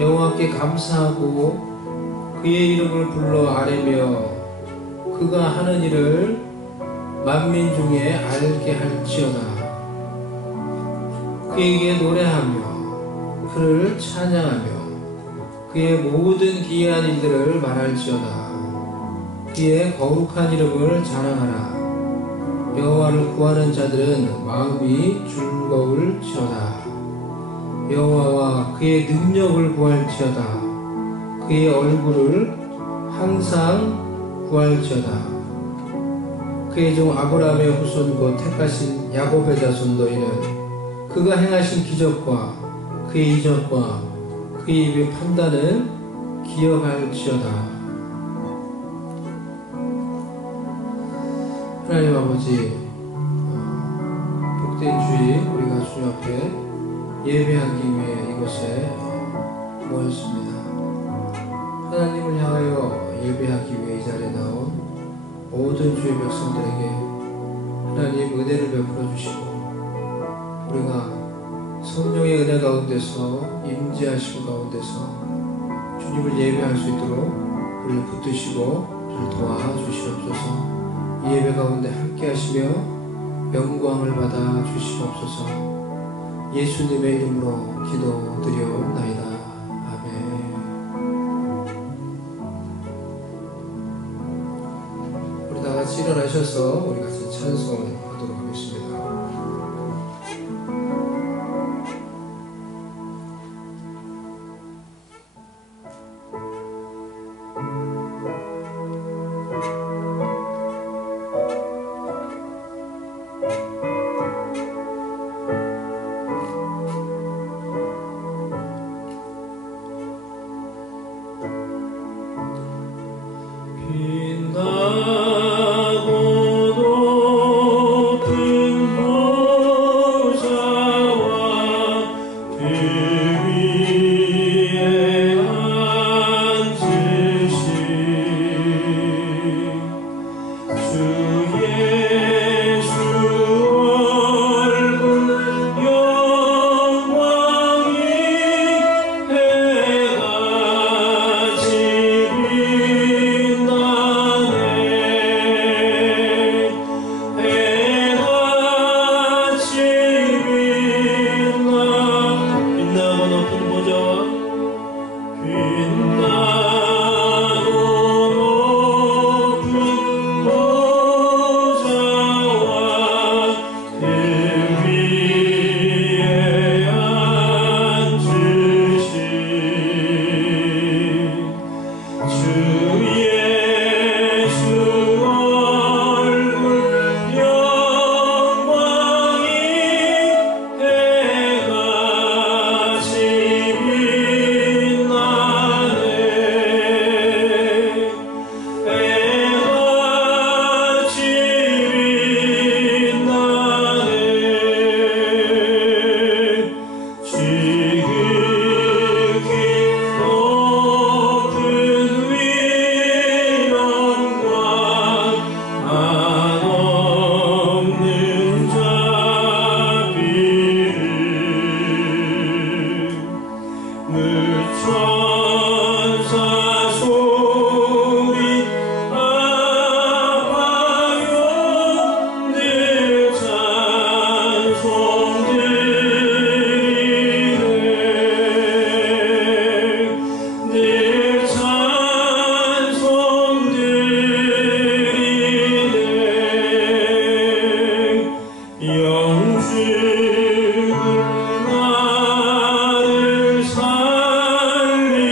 여호와께 감사하고 그의 이름을 불러 아뢰며 그가 하는 일을 만민 중에 알게 할지어다. 그에게 노래하며 그를 찬양하며 그의 모든 기이한 일들을 말할지어다. 그의 거룩한 이름을 자랑하라. 여호와를 구하는 자들은 마음이 즐거울지어다. 여호와와 그의 능력을 구할지어다. 그의 얼굴을 항상 구할지어다. 그의 종 아브라함의 후손 곧 택하신 야곱의 자손 너희는 그가 행하신 기적과 그의 이적과 그의 입의 판단은 기억할지어다. 하나님 아버지, 복된 주일 우리가 주님 앞에 예배하기 위해 이곳에 모였습니다. 하나님을 향하여 예배하기 위해 이 자리에 나온 모든 주의 백성들에게 하나님 은혜를 베풀어 주시고 우리가 성령의 은혜 가운데서 임재하시고 가운데서 주님을 예배할 수 있도록 우리를 붙드시고 우리를 도와주시옵소서. 이 예배 가운데 함께 하시며 영광을 받아 주시옵소서. 예수님의 이름으로 기도드려옵나이다. 아멘. 우리 다 같이 일어나셔서 우리 같이 찬송하도록 하겠습니다. 영생을 나를 살리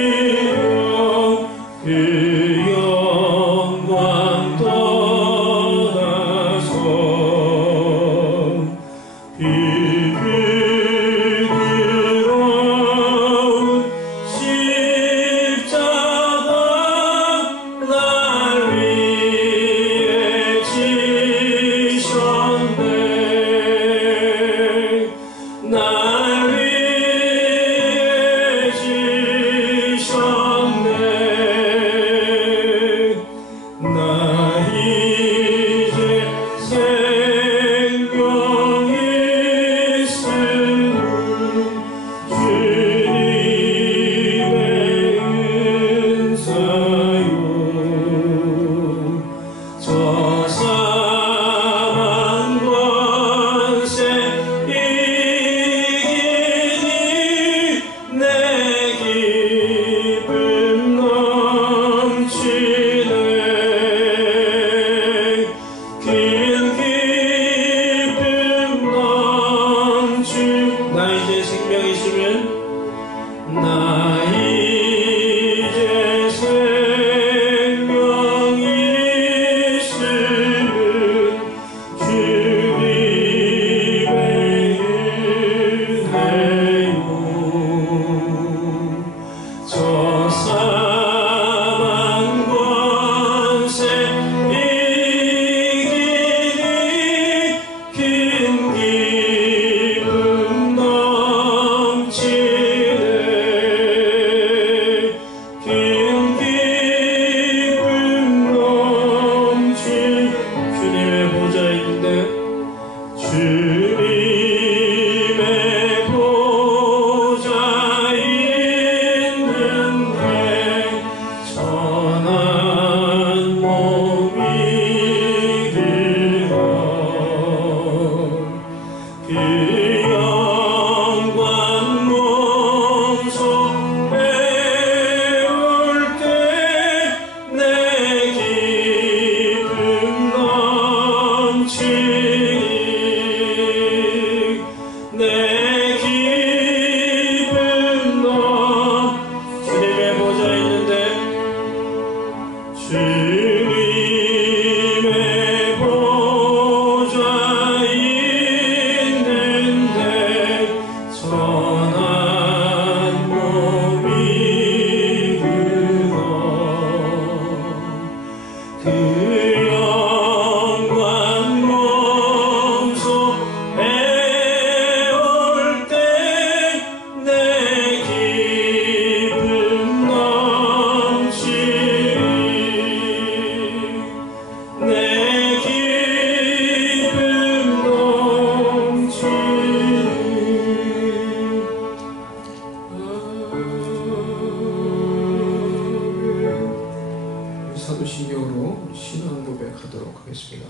기도하도록 하겠습니다.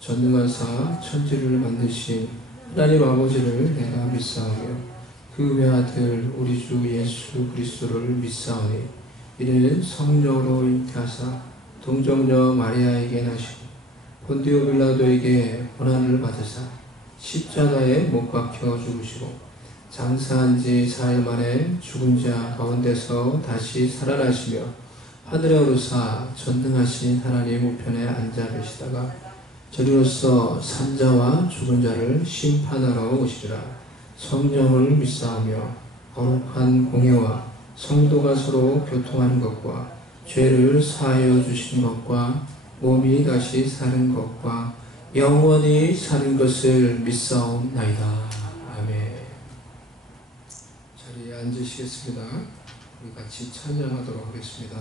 전능하사 천지를 만드신 하나님 아버지를 내가 믿사오며 그 외아들 우리 주 예수 그리스도를 믿사오니 이는 성령으로 잉태하사 동정녀 마리아에게 나시고 본디오 빌라도에게 고난을 받으사 십자가에 못 박혀 죽으시고 장사한 지 4일 만에 죽은 자 가운데서 다시 살아나시며 하늘에 오르사 전능하신 하나님 우편에 앉아 계시다가 저리로서 산자와 죽은 자를 심판하러 오시리라. 성령을 믿사오며 거룩한 공예와 성도가 서로 교통하는 것과 죄를 사하여 주신 것과 몸이 다시 사는 것과 영원히 사는 것을 믿사옵나이다. 아멘. 자리에 앉으시겠습니다. 우리 같이 찬양하도록 하겠습니다.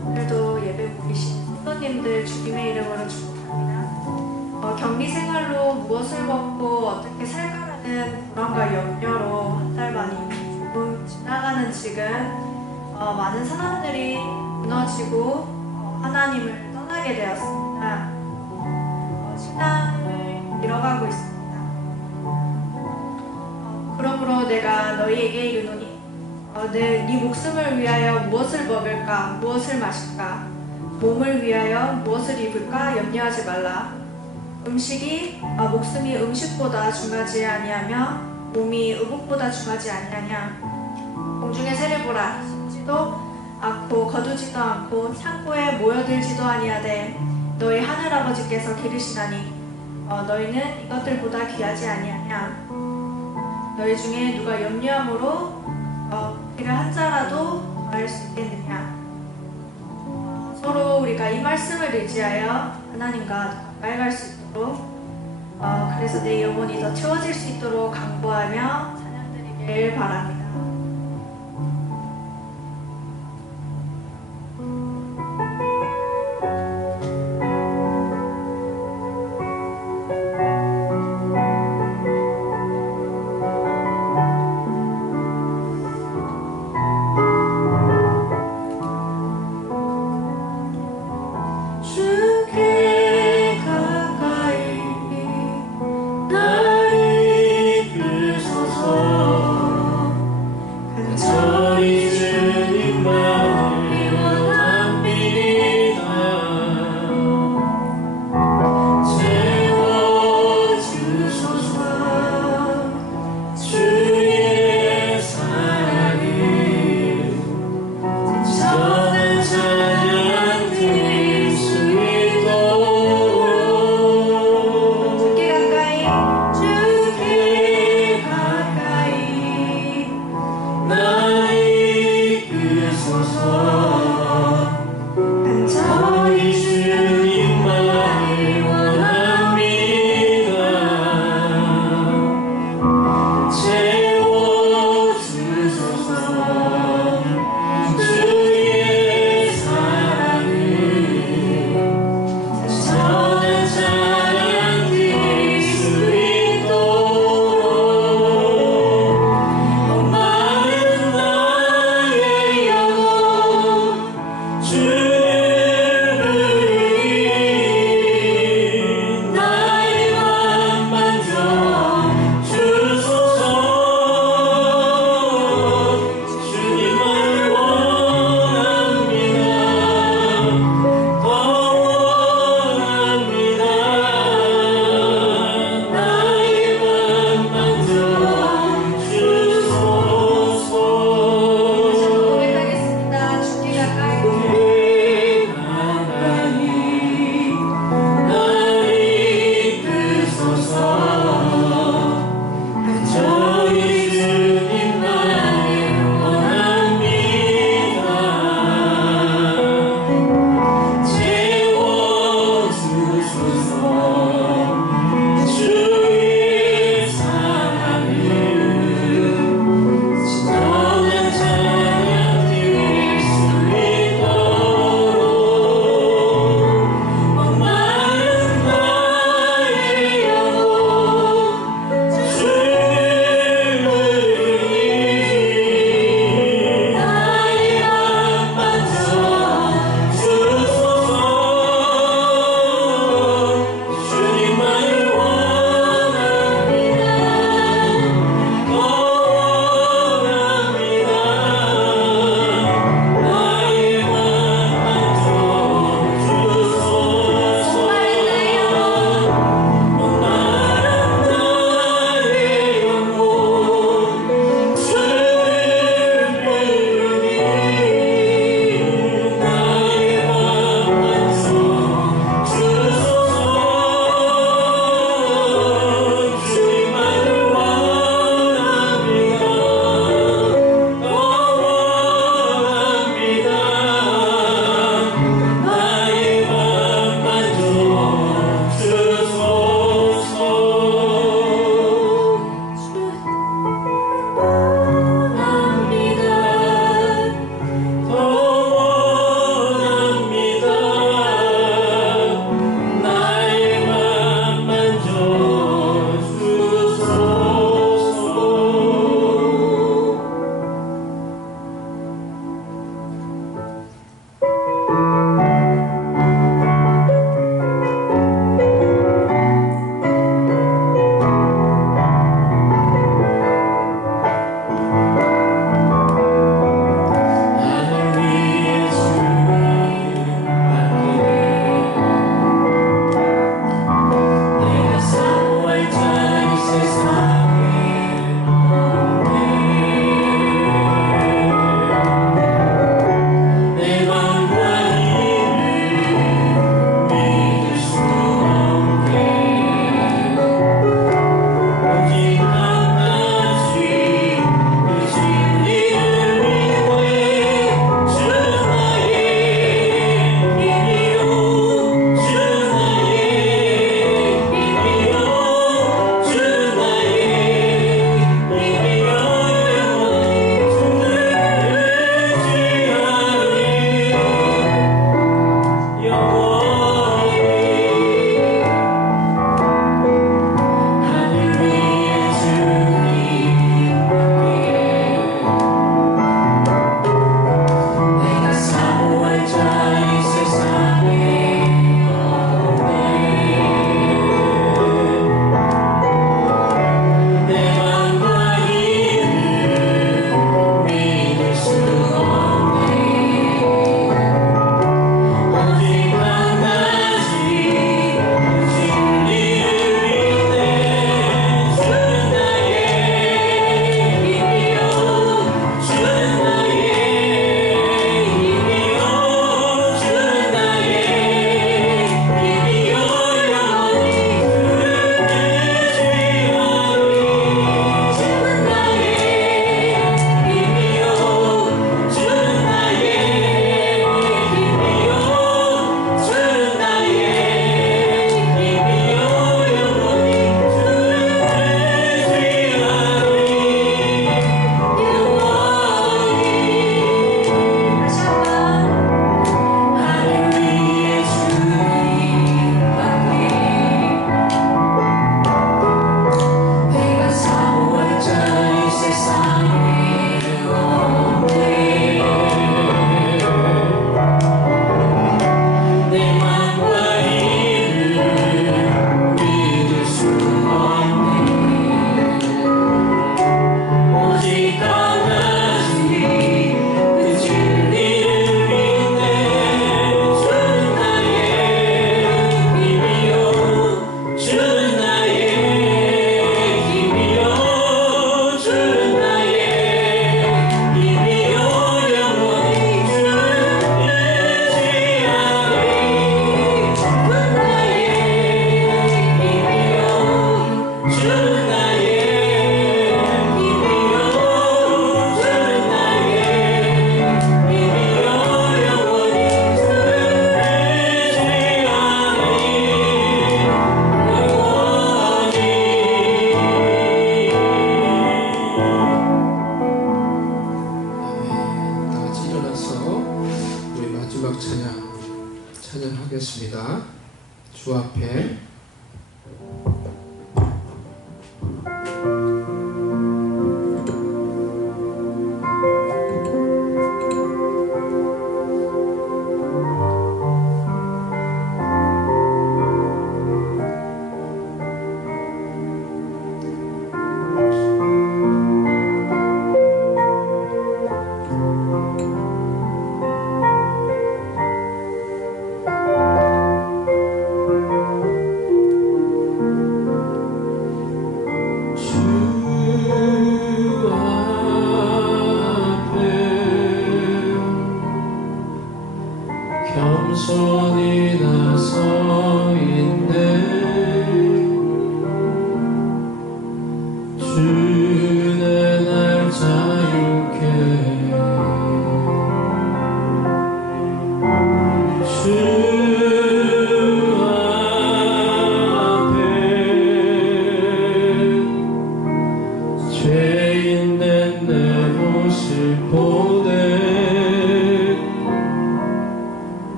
오늘도 예배 보이신 성도님들 주님의 이름으로 축복합니다. 격리 생활로 무엇을 먹고 어떻게 살까라는 불안과 염려로 한 달 반이 지나가는 지금 많은 사람들이 무너지고 하나님을 떠나게 되었습니다. 신앙을 잃어가고 있습니다. 그러므로 내가 너희에게 이르노니 네 목숨을 위하여 무엇을 먹을까 무엇을 마실까 몸을 위하여 무엇을 입을까 염려하지 말라. 음식이 목숨이 음식보다 중하지 아니하며 몸이 의복보다 중하지 아니하냐. 공중의 새를 보라. 심지도 않고 거두지도 않고 창고에 모여들지도 아니하되 너희 하늘아버지께서 기르시나니 너희는 이것들보다 귀하지 아니하냐. 너희 중에 누가 염려함으로 비를 한 자라도 더할 수 있겠느냐. 서로 우리가 이 말씀을 의지하여 하나님과 가까이 갈 수 있도록 그래서 내 영혼이 더 채워질 수 있도록 강구하며 찬양드리길 바랍니다.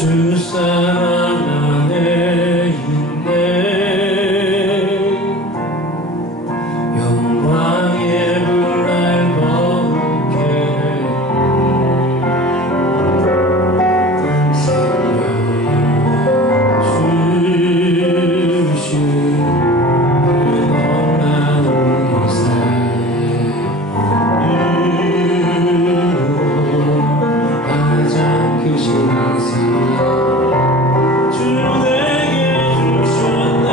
주 사랑 안에 있네. 영광의 불 날 거룩해 생명을 주신 놀라운 이사의 가장 크신 사랑 주 내게 주셨네.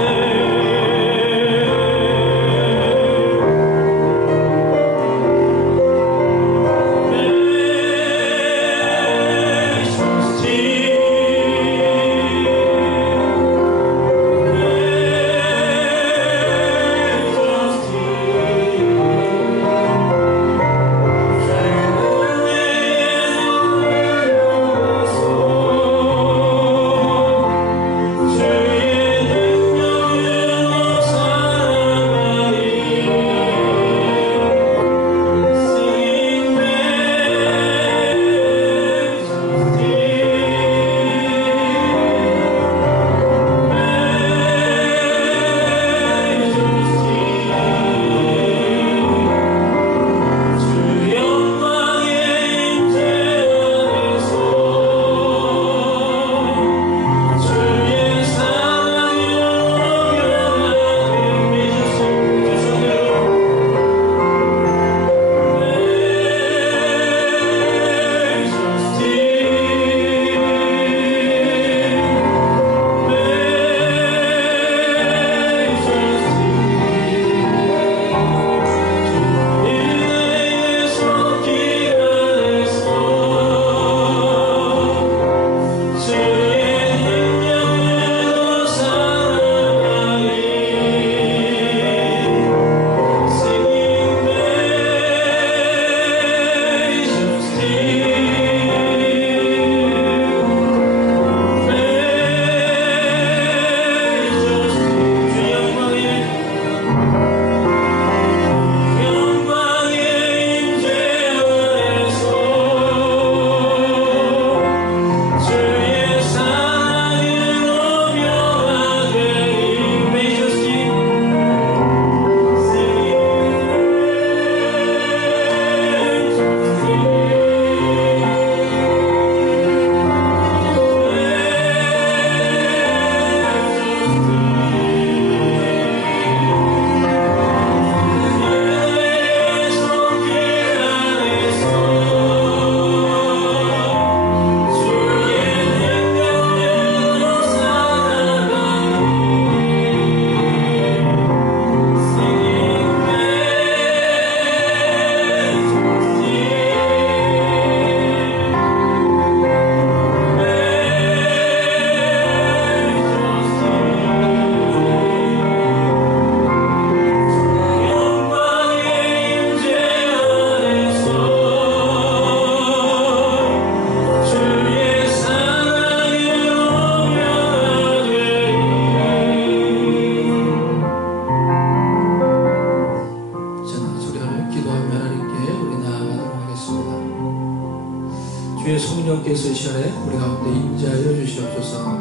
주의 성령께서 이 시간에 우리 가운데 임재하여 주시옵소서.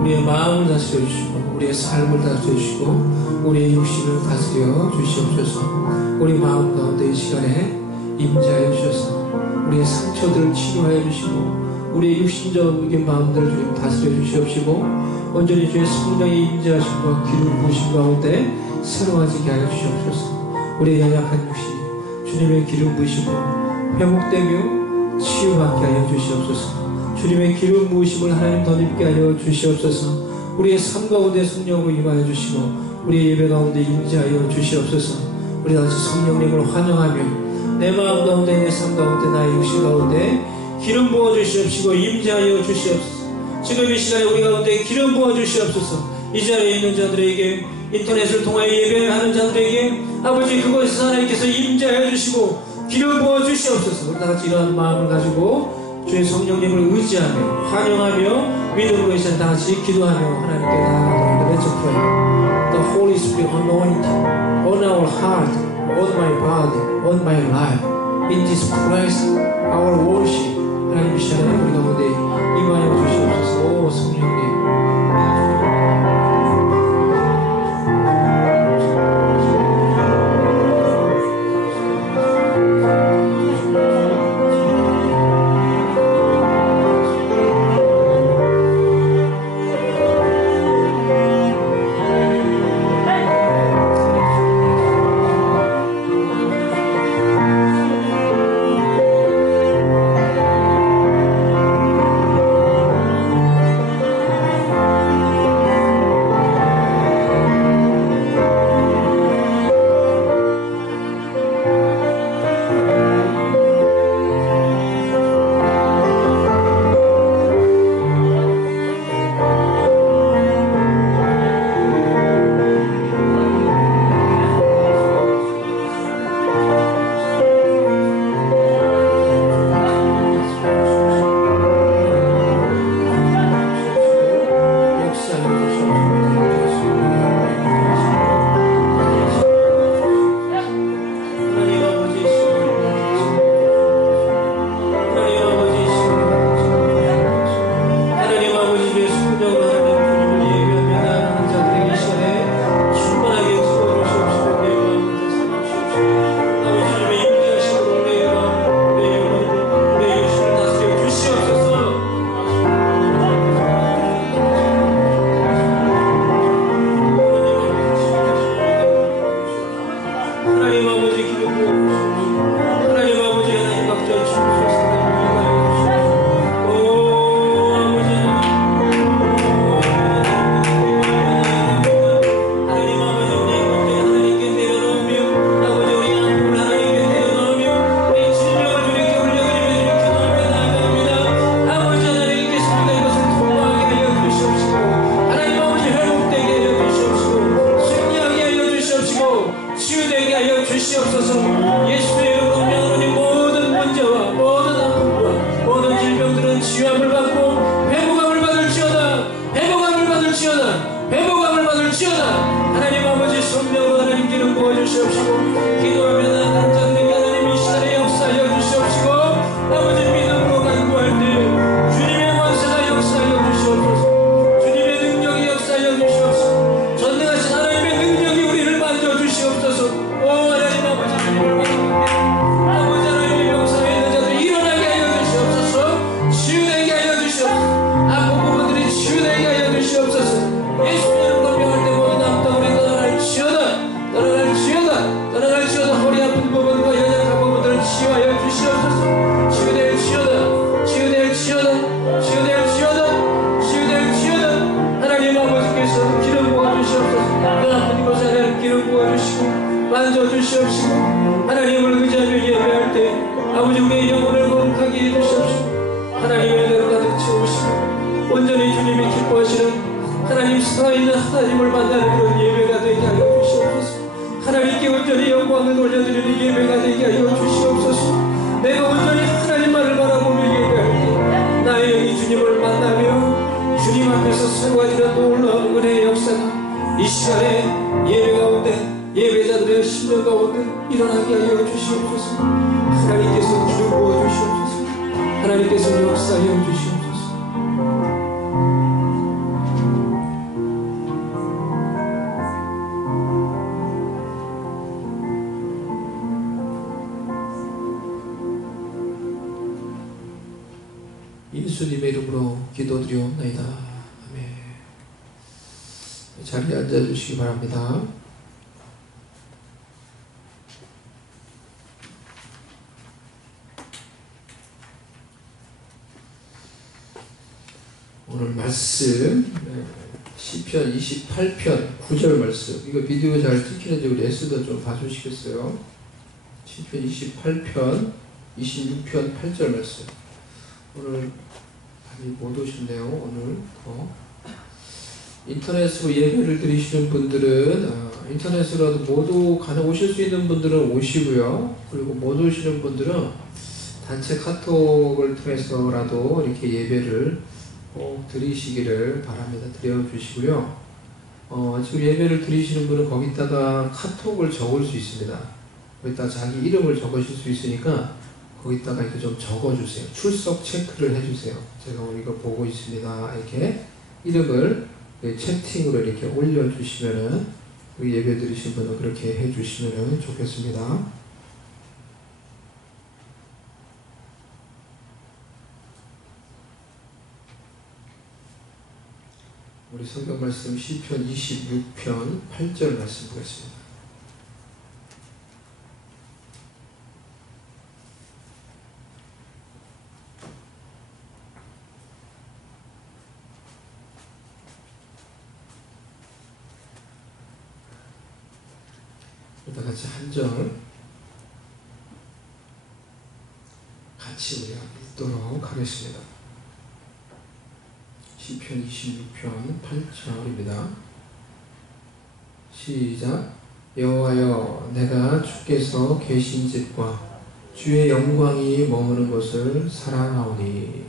우리의 마음을 다스려 주시고 우리의 삶을 다스려 주시고 우리의 육신을 다스려 주시옵소서. 우리 마음 가운데 이 시간에 임재하여 주셔서 우리의 상처들을 치유하여 주시고 우리의 육신적인 마음들을 주님 다스려 주시옵시고 온전히 주의 성령의 임재하심과 기름 부으심 가운데 새로워지게 하여 주시옵소서. 우리의 연약한 육신이 주님의 기름 부으심으로 회복되며 치유받게 하여 주시옵소서. 주님의 기름 부으심을 하나님 덧입게 하여 주시옵소서. 우리의 삶 가운데 성령으로 임하여 주시고 우리의 예배 가운데 임재하여 주시옵소서. 우리 다시 성령님을 환영하며 내 마음 가운데 내 삶 가운데 나의 육신 가운데 기름 부어 주시옵시고 임재하여 주시옵소서. 지금 이 시간에 우리 가운데 기름 부어 주시옵소서. 이 자리에 있는 자들에게 인터넷을 통하여 예배를 하는 자들에게 아버지 그곳에서 하나님께서 임재하여 주시고 기름 부어 주시옵소서. 우리 다같이 이러한 마음을 가지고 주의 성령님을 의지하며 환영하며 믿음으로 이 시간 다같이 기도하며 하나님께 나아가도록 Let's pray. The Holy Spirit anointing on our heart, on my body, on my life. In this place, our worship. 하나님 이 시간에 우리 가운데 임하여 주시옵소서. 주시옵시고 기도하며 나아가는 자들에게 하나님 이 시간에 역사하여 주시옵시고 아버지 믿음으로 간구할 때 주님의 권세가 역사하여 주시옵소서. 주님의 능력이 역사하여 주시옵소서. 전능하신 하나님의 능력이 우리를 만져 주시옵소서. 오 하나님 아버지 하나님을 만져볼게 아버지 하나님의 병상에 있는 자들이 일어나게 하여 주시옵소서. 치유되게 하여 주시옵소서. 아픈 부분들이 치유되게 하여 주시옵소서. 예수님 이름으로 명할 때 모든 암덩어리 떠나갈지어다 떠나갈지어다 떠나갈지어다. 허리 아픈 부분과 연약한 부분들을 치유하여 주시옵소서. 치유될지어다 치유될지어다 치유될지어다 치유될지어다. 하나님 아버지께서 기름 부어주시옵소서. 그 아픈 곳에 하나님 기름 부어주시고 만져주시옵시고 하나님을 의지하며 예배할 때 아버지 우리의 영혼을 거룩하게 해주시옵시고 하나님의 은혜로 가득 채우시고 온전히 주님이 기뻐하시는 하나님 살아있는 하나님을 만나는 그런 예배가 되게 하여 주시옵소서. 하나님께 온전히 영광을 돌려드리는 예배가 되게 하여 주시옵소서. 내가 온전히 하나님만을 바라보며 예배할 때 나의 영이 주님을 만나며 주님 앞에서 새로워지는 놀라운 은혜의 역사가 이 시간에 예배 가운데 예배자들의 심령 가운데 일어나게 하여 주시옵소서. 하나님께서 기름 부어 주시옵소서. 하나님께서 역사하여 주시옵소서. 예수님의 이름으로 기도드리옵나이다. 아멘. 자리에 앉아주시기 바랍니다. 오늘 말씀 시편 28편 9절 말씀, 이거 비디오 잘 찍히는지 우리 에스더 좀 봐주시겠어요? 시편 28편 26편 8절 말씀. 오늘 많이 못 오셨네요. 오늘 인터넷으로 예배를 드리시는 분들은 인터넷으로라도 모두 가능 오실 수 있는 분들은 오시고요. 그리고 못 오시는 분들은 단체 카톡을 통해서라도 이렇게 예배를 꼭 드리시기를 바랍니다. 드려주시고요. 지금 예배를 드리시는 분은 거기다가 카톡을 적을 수 있습니다. 거기다가 자기 이름을 적으실 수 있으니까 거기다가 이렇게 좀 적어주세요. 출석 체크를 해주세요. 제가 오늘 이거 보고 있습니다. 이렇게 이름을 채팅으로 이렇게 올려주시면은 우리 예배 드리신 분은 그렇게 해주시면은 좋겠습니다. 우리 성경 말씀 시편 26편 8절 말씀 보겠습니다. 같이 한 절 같이 우리가 읽도록 하겠습니다. 시편 26편 8절입니다. 시작. 여호와여, 내가 주께서 계신 집과 주의 영광이 머무는 곳을 사랑하오니.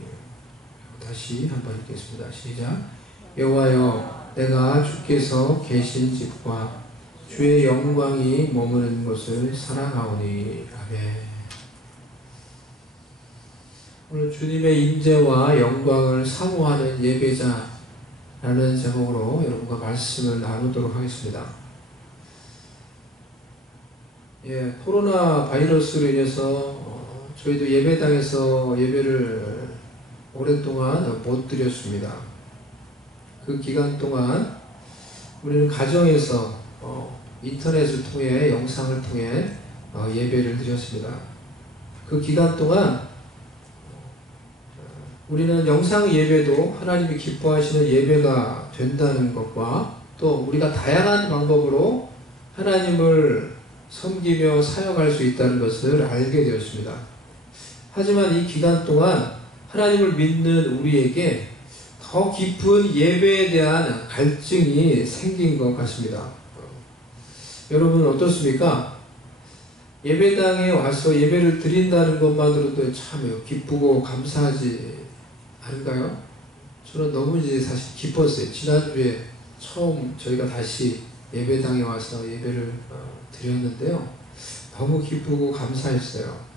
다시 한번 읽겠습니다. 시작. 여호와여, 내가 주께서 계신 집과 주의 영광이 머무는 곳을 사랑하오니. 아멘. 오늘 주님의 임재와 영광을 사모하는 예배자라는 제목으로 여러분과 말씀을 나누도록 하겠습니다. 코로나 바이러스로 인해서 저희도 예배당에서 예배를 오랫동안 못 드렸습니다. 그 기간 동안 우리는 가정에서 인터넷을 통해 영상을 통해 예배를 드렸습니다. 그 기간 동안 우리는 영상 예배도 하나님이 기뻐하시는 예배가 된다는 것과 또 우리가 다양한 방법으로 하나님을 섬기며 사역할 수 있다는 것을 알게 되었습니다. 하지만 이 기간 동안 하나님을 믿는 우리에게 더 깊은 예배에 대한 갈증이 생긴 것 같습니다. 여러분 어떻습니까? 예배당에 와서 예배를 드린다는 것만으로도 참 기쁘고 감사하지 않을까요? 저는 너무 이제 사실 기뻤어요. 지난주에 처음 저희가 다시 예배당에 와서 예배를 드렸는데요. 너무 기쁘고 감사했어요.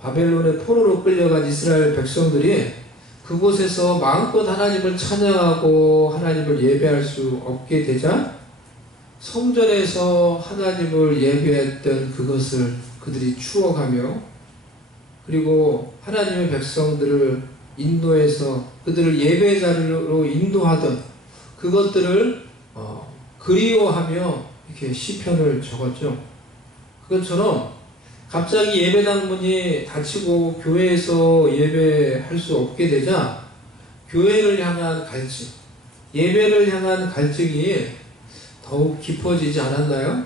바벨론의 포로로 끌려간 이스라엘 백성들이 그곳에서 마음껏 하나님을 찬양하고 하나님을 예배할 수 없게 되자 성전에서 하나님을 예배했던 그것을 그들이 추억하며, 그리고 하나님의 백성들을 인도해서 그들을 예배 자리로 인도하던 그것들을 그리워하며 이렇게 시편을 적었죠. 그것처럼 갑자기 예배당 문이 닫히고 교회에서 예배할 수 없게 되자 교회를 향한 갈증, 예배를 향한 갈증이 더욱 깊어지지 않았나요?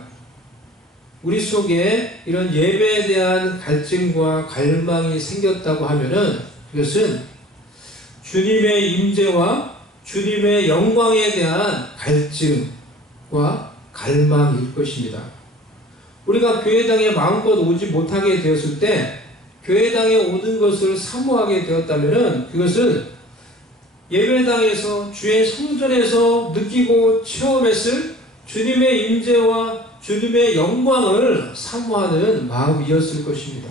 우리 속에 이런 예배에 대한 갈증과 갈망이 생겼다고 하면은 그것은 주님의 임재와 주님의 영광에 대한 갈증과 갈망일 것입니다. 우리가 교회당에 마음껏 오지 못하게 되었을 때 교회당에 오는 것을 사모하게 되었다면 그것은 예배당에서 주의 성전에서 느끼고 체험했을 주님의 임재와 주님의 영광을 사모하는 마음이었을 것입니다.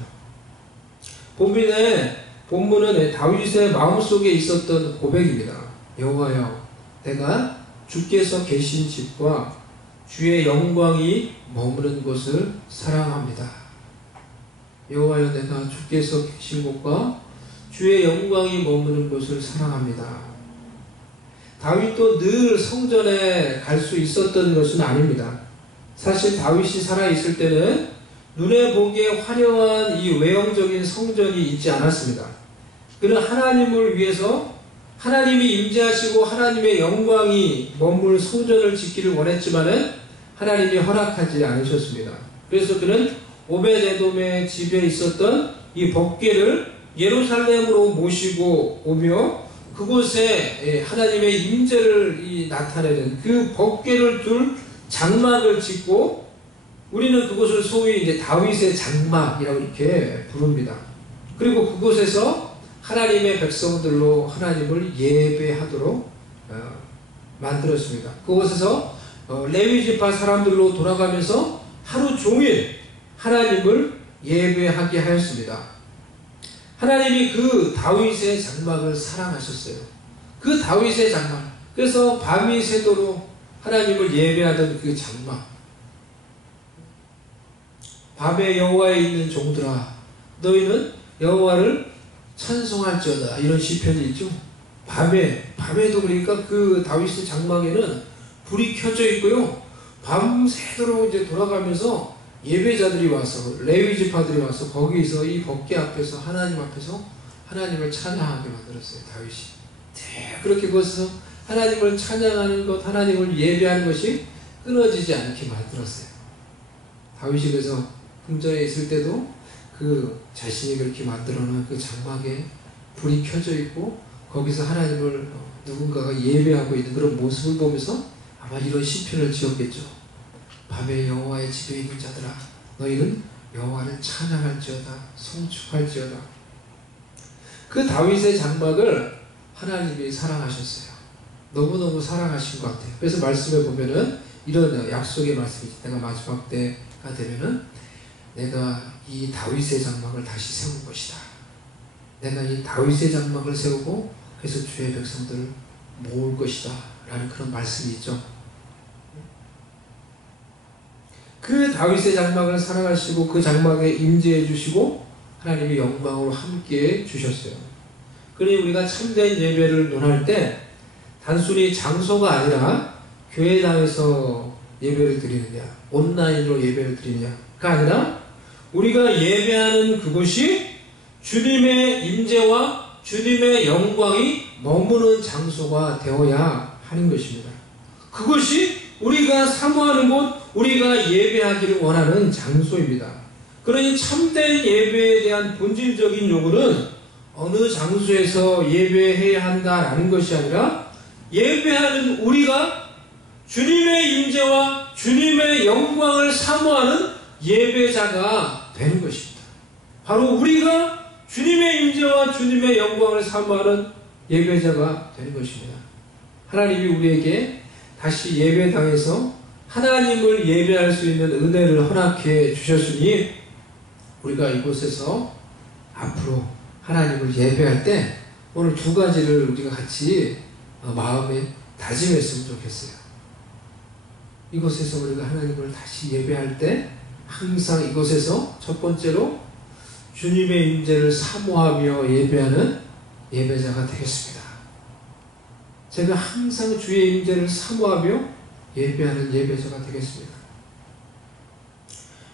본문은 다윗의 마음속에 있었던 고백입니다. 여호와여, 내가 주께서 계신 집과 주의 영광이 머무는 곳을 사랑합니다. 여호와여, 내가 주께서 계신 곳과 주의 영광이 머무는 곳을 사랑합니다. 다윗도 늘 성전에 갈 수 있었던 것은 아닙니다. 사실 다윗이 살아있을 때는 눈에 보기에 화려한 이 외형적인 성전이 있지 않았습니다. 그는 하나님을 위해서 하나님이 임재하시고 하나님의 영광이 머물 성전을 짓기를 원했지만은 하나님이 허락하지 않으셨습니다. 그래서 그는 오벳에돔의 집에 있었던 이 법궤를 예루살렘으로 모시고 오며 그곳에 하나님의 임재를 나타내는 그 법궤를 둘 장막을 짓고, 우리는 그곳을 소위 이제 다윗의 장막이라고 이렇게 부릅니다. 그리고 그곳에서 하나님의 백성들로 하나님을 예배하도록 만들었습니다. 그곳에서 레위지파 사람들로 돌아가면서 하루 종일 하나님을 예배하게 하였습니다. 하나님이 그 다윗의 장막을 사랑하셨어요. 그 다윗의 장막, 그래서 밤이 새도록 하나님을 예배하던 그 장막, 밤에 여호와에 있는 종들아 너희는 여호와를 찬송할지어다, 이런 시편이 있죠. 밤에도 그러니까 그 다윗의 장막에는 불이 켜져 있고요. 밤새도록 이제 돌아가면서 예배자들이 와서, 레위지파들이 와서 거기서 이 법궤 앞에서 하나님 앞에서 하나님을 찬양하게 만들었어요. 다윗이 그렇게 거기서 하나님을 찬양하는 것, 하나님을 예배하는 것이 끊어지지 않게 만들었어요. 다윗이 그래서 궁전에 있을 때도 그 자신이 그렇게 만들어놓은 그 장막에 불이 켜져 있고 거기서 하나님을 누군가가 예배하고 있는 그런 모습을 보면서 아마 이런 시편을 지었겠죠. 밤에 여호와의 집에 있는 자들아 너희는 여호와를 찬양할지어다, 송축할지어다. 그 다윗의 장막을 하나님이 사랑하셨어요. 너무너무 사랑하신 것 같아요. 그래서 말씀에 보면은 이런 약속의 말씀이지. 내가 마지막 때가 되면은 내가 이 다윗의 장막을 다시 세울 것이다. 내가 이 다윗의 장막을 세우고 그래서 주의 백성들을 모을 것이다 라는 그런 말씀이 있죠. 그 다윗의 장막을 사랑하시고 그 장막에 임재해 주시고 하나님의 영광으로 함께 주셨어요. 그러니 우리가 참된 예배를 논할 때 단순히 장소가 아니라 교회당에서 예배를 드리느냐, 온라인으로 예배를 드리느냐가 아니라 우리가 예배하는 그곳이 주님의 임재와 주님의 영광이 머무는 장소가 되어야 하는 것입니다. 그것이 우리가 사모하는 곳, 우리가 예배하기를 원하는 장소입니다. 그러니 참된 예배에 대한 본질적인 요구는 어느 장소에서 예배해야 한다라는 것이 아니라 예배하는 우리가 주님의 임재와 주님의 영광을 사모하는 예배자가 되는 것입니다. 바로 우리가 주님의 임재와 주님의 영광을 사모하는 예배자가 되는 것입니다. 하나님이 우리에게 다시 예배당에서 하나님을 예배할 수 있는 은혜를 허락해 주셨으니 우리가 이곳에서 앞으로 하나님을 예배할 때 오늘 두 가지를 우리가 같이 마음에 다짐했으면 좋겠어요. 이곳에서 우리가 하나님을 다시 예배할 때 항상 이곳에서 첫 번째로 주님의 임재를 사모하며 예배하는 예배자가 되겠습니다. 제가 항상 주의 임재를 사모하며 예배하는 예배자가 되겠습니다.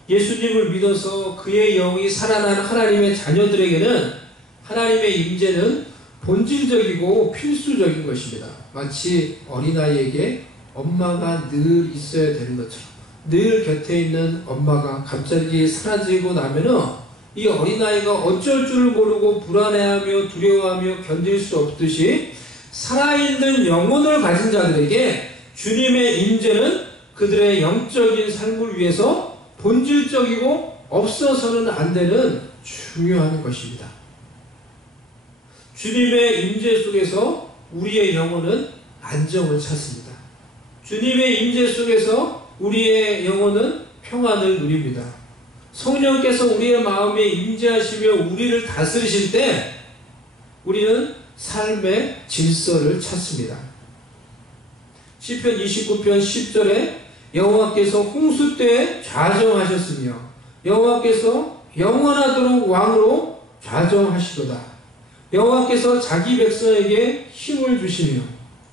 예수님을 믿어서 그의 영이 살아난 하나님의 자녀들에게는 하나님의 임재는 본질적이고 필수적인 것입니다. 마치 어린아이에게 엄마가 늘 있어야 되는 것처럼, 늘 곁에 있는 엄마가 갑자기 사라지고 나면은 이 어린아이가 어쩔 줄을 모르고 불안해하며 두려워하며 견딜 수 없듯이 살아있는 영혼을 가진 자들에게 주님의 임재는 그들의 영적인 삶을 위해서 본질적이고 없어서는 안 되는 중요한 것입니다. 주님의 임재 속에서 우리의 영혼은 안정을 찾습니다. 주님의 임재 속에서 우리의 영혼은 평안을 누립니다. 성령께서 우리의 마음에 임재하시며 우리를 다스리실 때 우리는 삶의 질서를 찾습니다. 시편 29편 10절에 여호와께서 홍수 때에 좌정하셨으며 여호와께서 영원하도록 왕으로 좌정하시도다. 여호와께서 자기 백성에게 힘을 주시며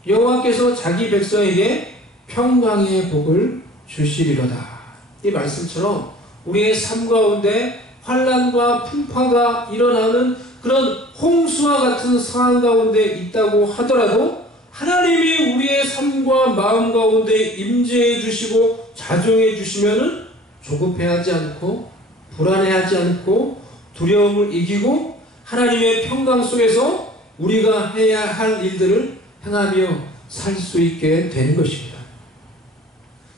여호와께서 자기 백성에게 평강의 복을 주시리로다. 이 말씀처럼 우리의 삶 가운데 환난과 풍파가 일어나는 그런 홍수와 같은 상황 가운데 있다고 하더라도 하나님이 우리의 삶과 마음 가운데 임재해 주시고 자정해 주시면은 조급해하지 않고 불안해하지 않고 두려움을 이기고 하나님의 평강 속에서 우리가 해야 할 일들을 행하며 살 수 있게 되는 것입니다.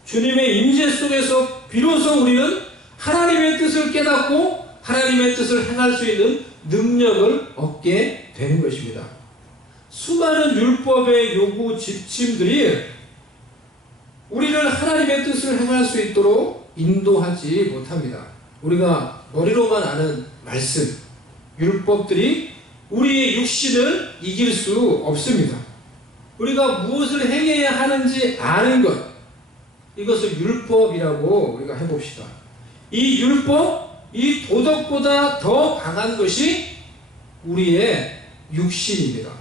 주님의 임재 속에서 비로소 우리는 하나님의 뜻을 깨닫고 하나님의 뜻을 행할 수 있는 능력을 얻게 되는 것입니다. 수많은 율법의 요구 지침들이 우리를 하나님의 뜻을 행할 수 있도록 인도하지 못합니다. 우리가 머리로만 아는 말씀, 율법들이 우리의 육신을 이길 수 없습니다. 우리가 무엇을 행해야 하는지 아는 것, 이것을 율법이라고 우리가 해봅시다. 이 율법, 이 도덕보다 더 강한 것이 우리의 육신입니다.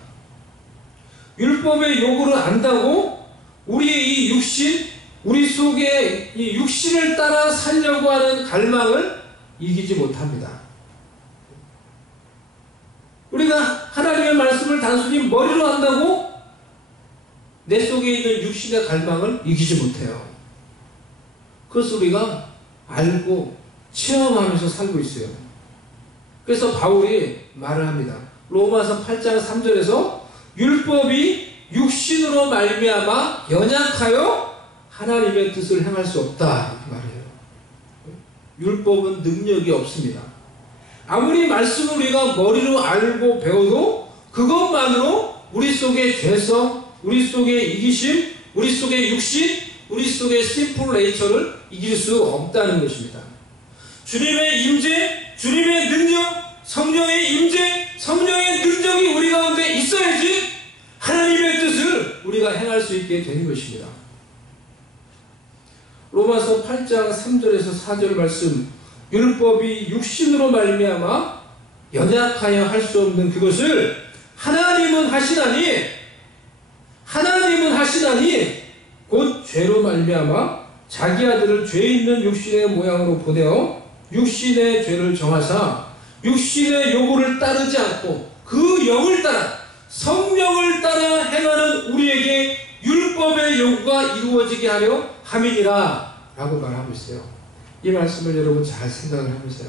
율법의 요구를 안다고 우리의 이 육신, 우리 속에 이 육신을 따라 살려고 하는 갈망을 이기지 못합니다. 우리가 하나님의 말씀을 단순히 머리로 한다고 내 속에 있는 육신의 갈망을 이기지 못해요. 그것을 우리가 알고 체험하면서 살고 있어요. 그래서 바울이 말을 합니다. 로마서 8장 3절에서 율법이 육신으로 말미암아 연약하여 하나님의 뜻을 행할 수 없다 이렇게 말해요. 율법은 능력이 없습니다. 아무리 말씀을 우리가 머리로 알고 배워도 그것만으로 우리 속의 죄성, 우리 속의 이기심, 우리 속의 육신, 우리 속의 심플 네이처를 이길 수 없다는 것입니다. 주님의 임재, 주님의 능력, 성령의 임재, 성령의 능력이 우리 가운데 있어야지 하나님의 뜻을 우리가 행할 수 있게 되는 것입니다. 로마서 8장 3절에서 4절 말씀, 율법이 육신으로 말미암아 연약하여 할 수 없는 그것을 하나님은 하시나니 곧 죄로 말미암아 자기 아들을 죄 있는 육신의 모양으로 보내어 육신의 죄를 정하사 육신의 요구를 따르지 않고 그 영을 따라 성령을 따라 행하는 우리에게 율법의 요구가 이루어지게 하려 함이니라 라고 말하고 있어요. 이 말씀을 여러분 잘 생각을 해보세요.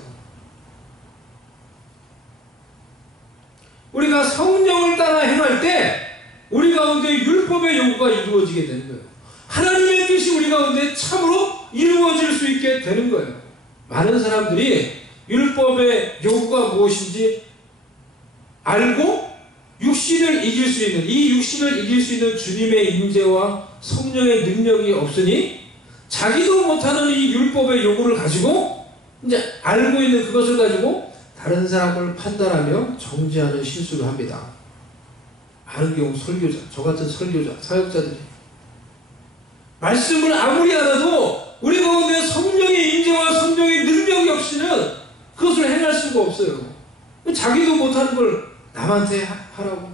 우리가 성령을 따라 행할 때 우리 가운데 율법의 요구가 이루어지게 되는 거예요. 하나님의 뜻이 우리 가운데 참으로 이루어질 수 있게 되는 거예요. 많은 사람들이 율법의 요구가 무엇인지 알고 육신을 이길 수 있는, 이 육신을 이길 수 있는 주님의 임재와 성령의 능력이 없으니 자기도 못하는 이 율법의 요구를 가지고 이제 알고 있는 그것을 가지고 다른 사람을 판단하며 정죄하는 실수를 합니다. 많은 경우 설교자, 저 같은 설교자, 사역자들이 말씀을 아무리 알아도 우리 가운데 성령의 임재와 성령의 능력이 없이는 그것을 행할 수가 없어요. 자기도 못하는 걸 남한테 하라고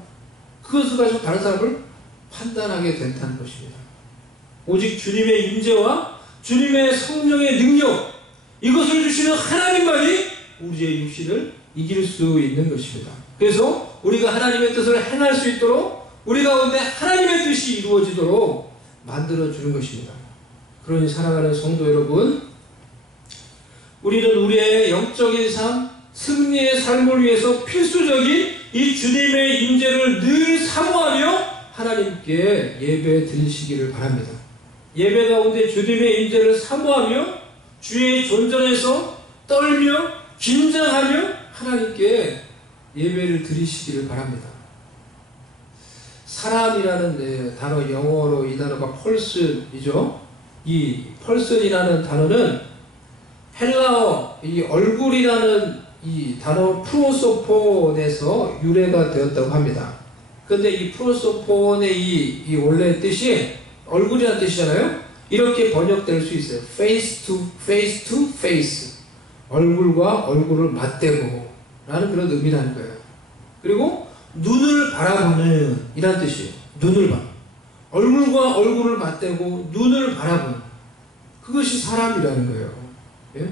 그것을 가지고 다른 사람을 판단하게 된다는 것입니다. 오직 주님의 임재와 주님의 성령의 능력, 이것을 주시는 하나님만이 우리의 육신을 이길 수 있는 것입니다. 그래서 우리가 하나님의 뜻을 행할 수 있도록 우리 가운데 하나님의 뜻이 이루어지도록 만들어주는 것입니다. 그러니 사랑하는 성도 여러분, 우리는 우리의 영적인 삶, 승리의 삶을 위해서 필수적인 이 주님의 임재를 늘 사모하며 하나님께 예배 드리시기를 바랍니다. 예배 가운데 주님의 임재를 사모하며 주의 존전에서 떨며 긴장하며 하나님께 예배를 드리시기를 바랍니다. 사람이라는 단어, 영어로 이 단어가 펄슨이죠. 이 펄슨이라는 단어는 헬라어 이 얼굴이라는 이 단어 프로소폰에서 유래가 되었다고 합니다. 그런데 이 프로소폰의 이 원래 뜻이 얼굴이라는 뜻이잖아요. 이렇게 번역될 수 있어요. face to face, 얼굴과 얼굴을 맞대고 라는 그런 의미라는 거예요. 그리고 눈을 바라보는 이란 뜻이에요. 눈을 봐. 얼굴과 얼굴을 맞대고 눈을 바라보는, 그것이 사람이라는 거예요. 예?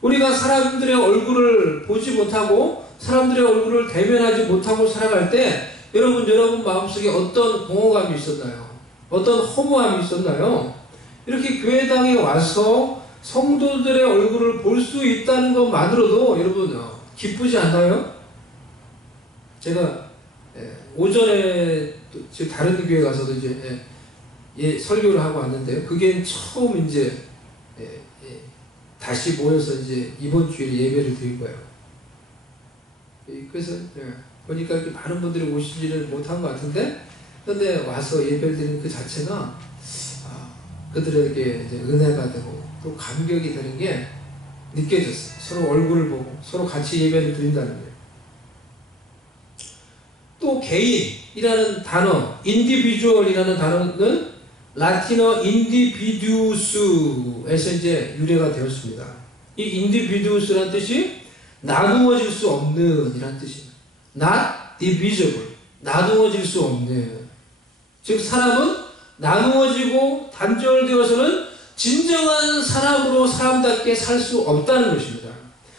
우리가 사람들의 얼굴을 보지 못하고 사람들의 얼굴을 대면하지 못하고 살아갈 때 여러분 마음속에 어떤 공허감이 있었나요? 어떤 허무함이 있었나요? 이렇게 교회당에 와서 성도들의 얼굴을 볼 수 있다는 것만으로도 여러분 기쁘지 않나요? 제가 오전에 지금 다른 교회 가서도 이제 설교를 하고 왔는데요. 그게 처음 이제 다시 모여서 이제 이번 주일에 예배를 드린 거예요. 그래서 보니까 이렇게 많은 분들이 오시지는 못한 것 같은데, 그런데 와서 예배를 드리는 그 자체가 그들에게 이제 은혜가 되고 또 감격이 되는 게 느껴졌어요. 서로 얼굴을 보고 서로 같이 예배를 드린다는 거예요. 또 개인이라는 단어, 인디비주얼이라는 단어는 라틴어 인디비두스에서 이제 유래가 되었습니다. 이 인디비두스라는 뜻이 나누어질 수 없는 이라는 뜻입니다. Not divisible, 나누어질 수 없는. 즉 사람은 나누어지고 단절되어서는 진정한 사람으로 사람답게 살 수 없다는 것입니다.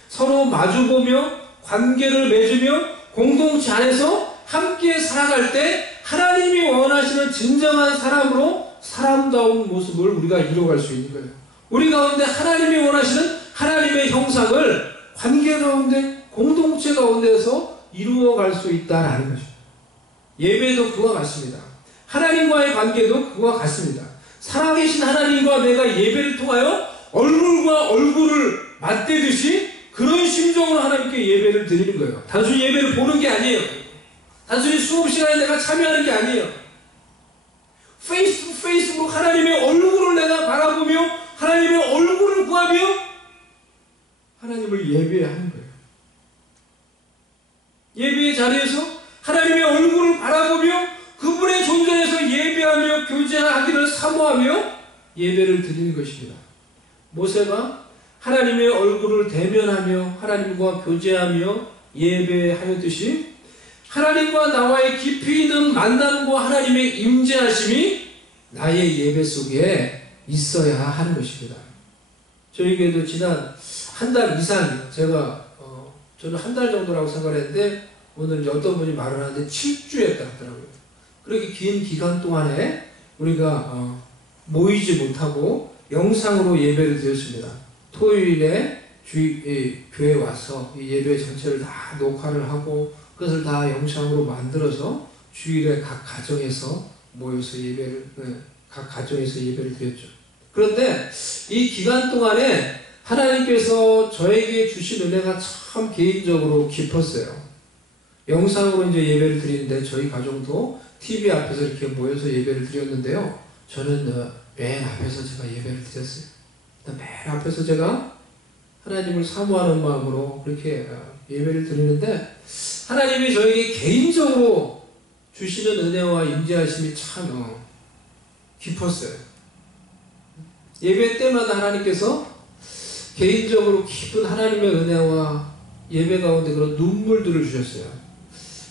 서로 마주보며 관계를 맺으며 공동체 안에서 함께 살아갈 때 하나님이 원하시는 진정한 사람으로 사람다운 모습을 우리가 이루어갈 수 있는 거예요. 우리 가운데 하나님이 원하시는 하나님의 형상을 관계 가운데, 공동체 가운데서 이루어갈 수 있다는 것입니다. 예배도 그와 같습니다. 하나님과의 관계도 그와 같습니다. 살아계신 하나님과 내가 예배를 통하여 얼굴과 얼굴을 맞대듯이 그런 심정으로 하나님께 예배를 드리는 거예요. 단순히 예배를 보는 게 아니에요. 단순히 수업 시간에 내가 참여하는 게 아니에요. 페이스 투 페이스로 하나님의 얼굴을 내가 바라보며 하나님의 얼굴을 구하며 하나님을 예배하는 거예요. 예배의 자리에서 하나님의 얼굴을 바라보며 그분의 존재에서 예배하며 교제하기를 사모하며 예배를 드리는 것입니다. 모세가 하나님의 얼굴을 대면하며 하나님과 교제하며 예배하였듯이 하나님과 나와의 깊이 있는 만남과 하나님의 임재하심이 나의 예배 속에 있어야 하는 것입니다. 저에게도 지난 한 달 이상 저는 한 달 정도라고 생각했는데 오늘 어떤 분이 말을 하는데 7주였다 하더라고요. 그렇게 긴 기간 동안에 우리가 모이지 못하고 영상으로 예배를 드렸습니다. 토요일에 교회에 와서 이 예배 전체를 다 녹화를 하고 그것을 다 영상으로 만들어서 주일에 각 가정에서 모여서 각 가정에서 예배를 드렸죠. 그런데 이 기간 동안에 하나님께서 저에게 주신 은혜가 참 개인적으로 깊었어요. 영상으로 이제 예배를 드리는데 저희 가정도 TV 앞에서 이렇게 모여서 예배를 드렸는데요. 저는 맨 앞에서 제가 예배를 드렸어요. 맨 앞에서 제가 하나님을 사모하는 마음으로 그렇게 예배를 드리는데 하나님이 저에게 개인적으로 주시는 은혜와 임재하심이 참 깊었어요. 예배 때마다 하나님께서 개인적으로 깊은 하나님의 은혜와 예배 가운데 그런 눈물들을 주셨어요.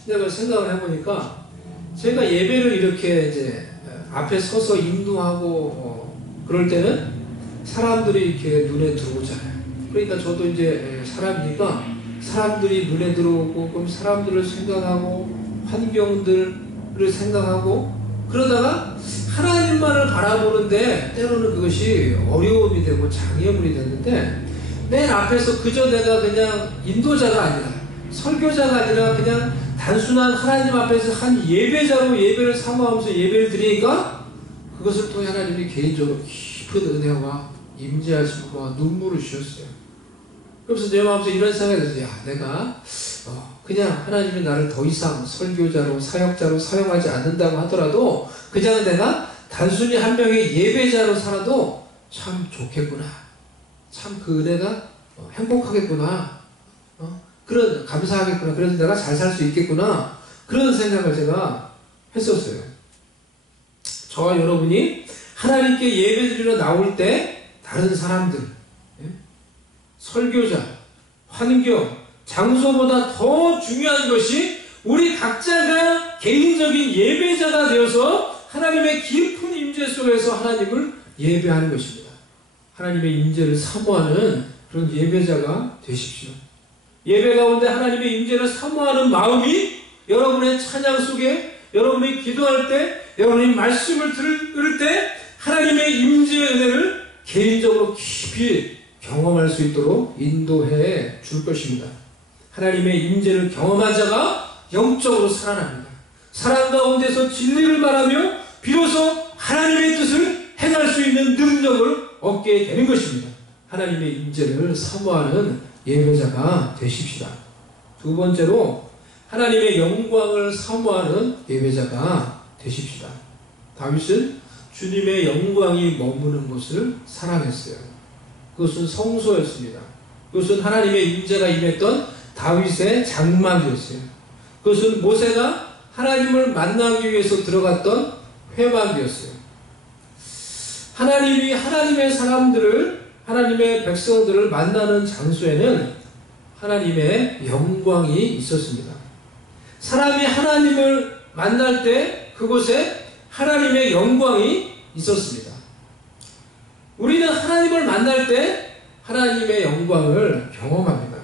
내가 생각을 해보니까 제가 예배를 이렇게 이제 앞에 서서 인도하고 그럴 때는 사람들이 이렇게 눈에 들어오잖아요. 그러니까 저도 이제 사람이니까 사람들이 눈에 들어오고 그럼 사람들을 생각하고 환경들을 생각하고 그러다가 하나님만을 바라보는데 때로는 그것이 어려움이 되고 장애물이 됐는데 맨 앞에서 그저 내가 그냥 인도자가 아니라 설교자가 아니라 그냥 단순한 하나님 앞에서 한 예배자로 예배를 사모하면서 예배를 드리니까 그것을 통해 하나님이 개인적으로 깊은 은혜와 임재하심과 눈물을 주셨어요. 그래서 내 마음속에 이런 생각이 들었어요. 야, 내가 그냥 하나님이 나를 더 이상 설교자로 사역자로 사용하지 않는다고 하더라도 그냥 내가 단순히 한 명의 예배자로 살아도 참 좋겠구나. 참 그 은혜가 행복하겠구나. 그런 감사하겠구나. 그래서 내가 잘 살 수 있겠구나. 그런 생각을 제가 했었어요. 저와 여러분이 하나님께 예배드리러 나올 때 다른 사람들, 설교자, 환경, 장소보다 더 중요한 것이 우리 각자가 개인적인 예배자가 되어서 하나님의 깊은 임재 속에서 하나님을 예배하는 것입니다. 하나님의 임재를 사모하는 그런 예배자가 되십시오. 예배 가운데 하나님의 임재를 사모하는 마음이 여러분의 찬양 속에, 여러분이 기도할 때, 여러분이 말씀을 들을 때 하나님의 임재의 은혜를 개인적으로 깊이 경험할 수 있도록 인도해 줄 것입니다. 하나님의 임재를 경험한 자가 영적으로 살아납니다. 사랑 가운데서 진리를 말하며 비로소 하나님의 뜻을 행할 수 있는 능력을 얻게 되는 것입니다. 하나님의 임재를 사모하는 예배자가 되십시다. 두 번째로 하나님의 영광을 사모하는 예배자가 되십시다. 다윗은 주님의 영광이 머무는 곳을 사랑했어요. 그것은 성소였습니다. 그것은 하나님의 임재가 임했던 다윗의 장막이었어요. 그것은 모세가 하나님을 만나기 위해서 들어갔던 회막이었어요. 하나님이 하나님의 사람들을, 하나님의 백성들을 만나는 장소에는 하나님의 영광이 있었습니다. 사람이 하나님을 만날 때 그곳에 하나님의 영광이 있었습니다. 우리는 하나님을 만날 때 하나님의 영광을 경험합니다.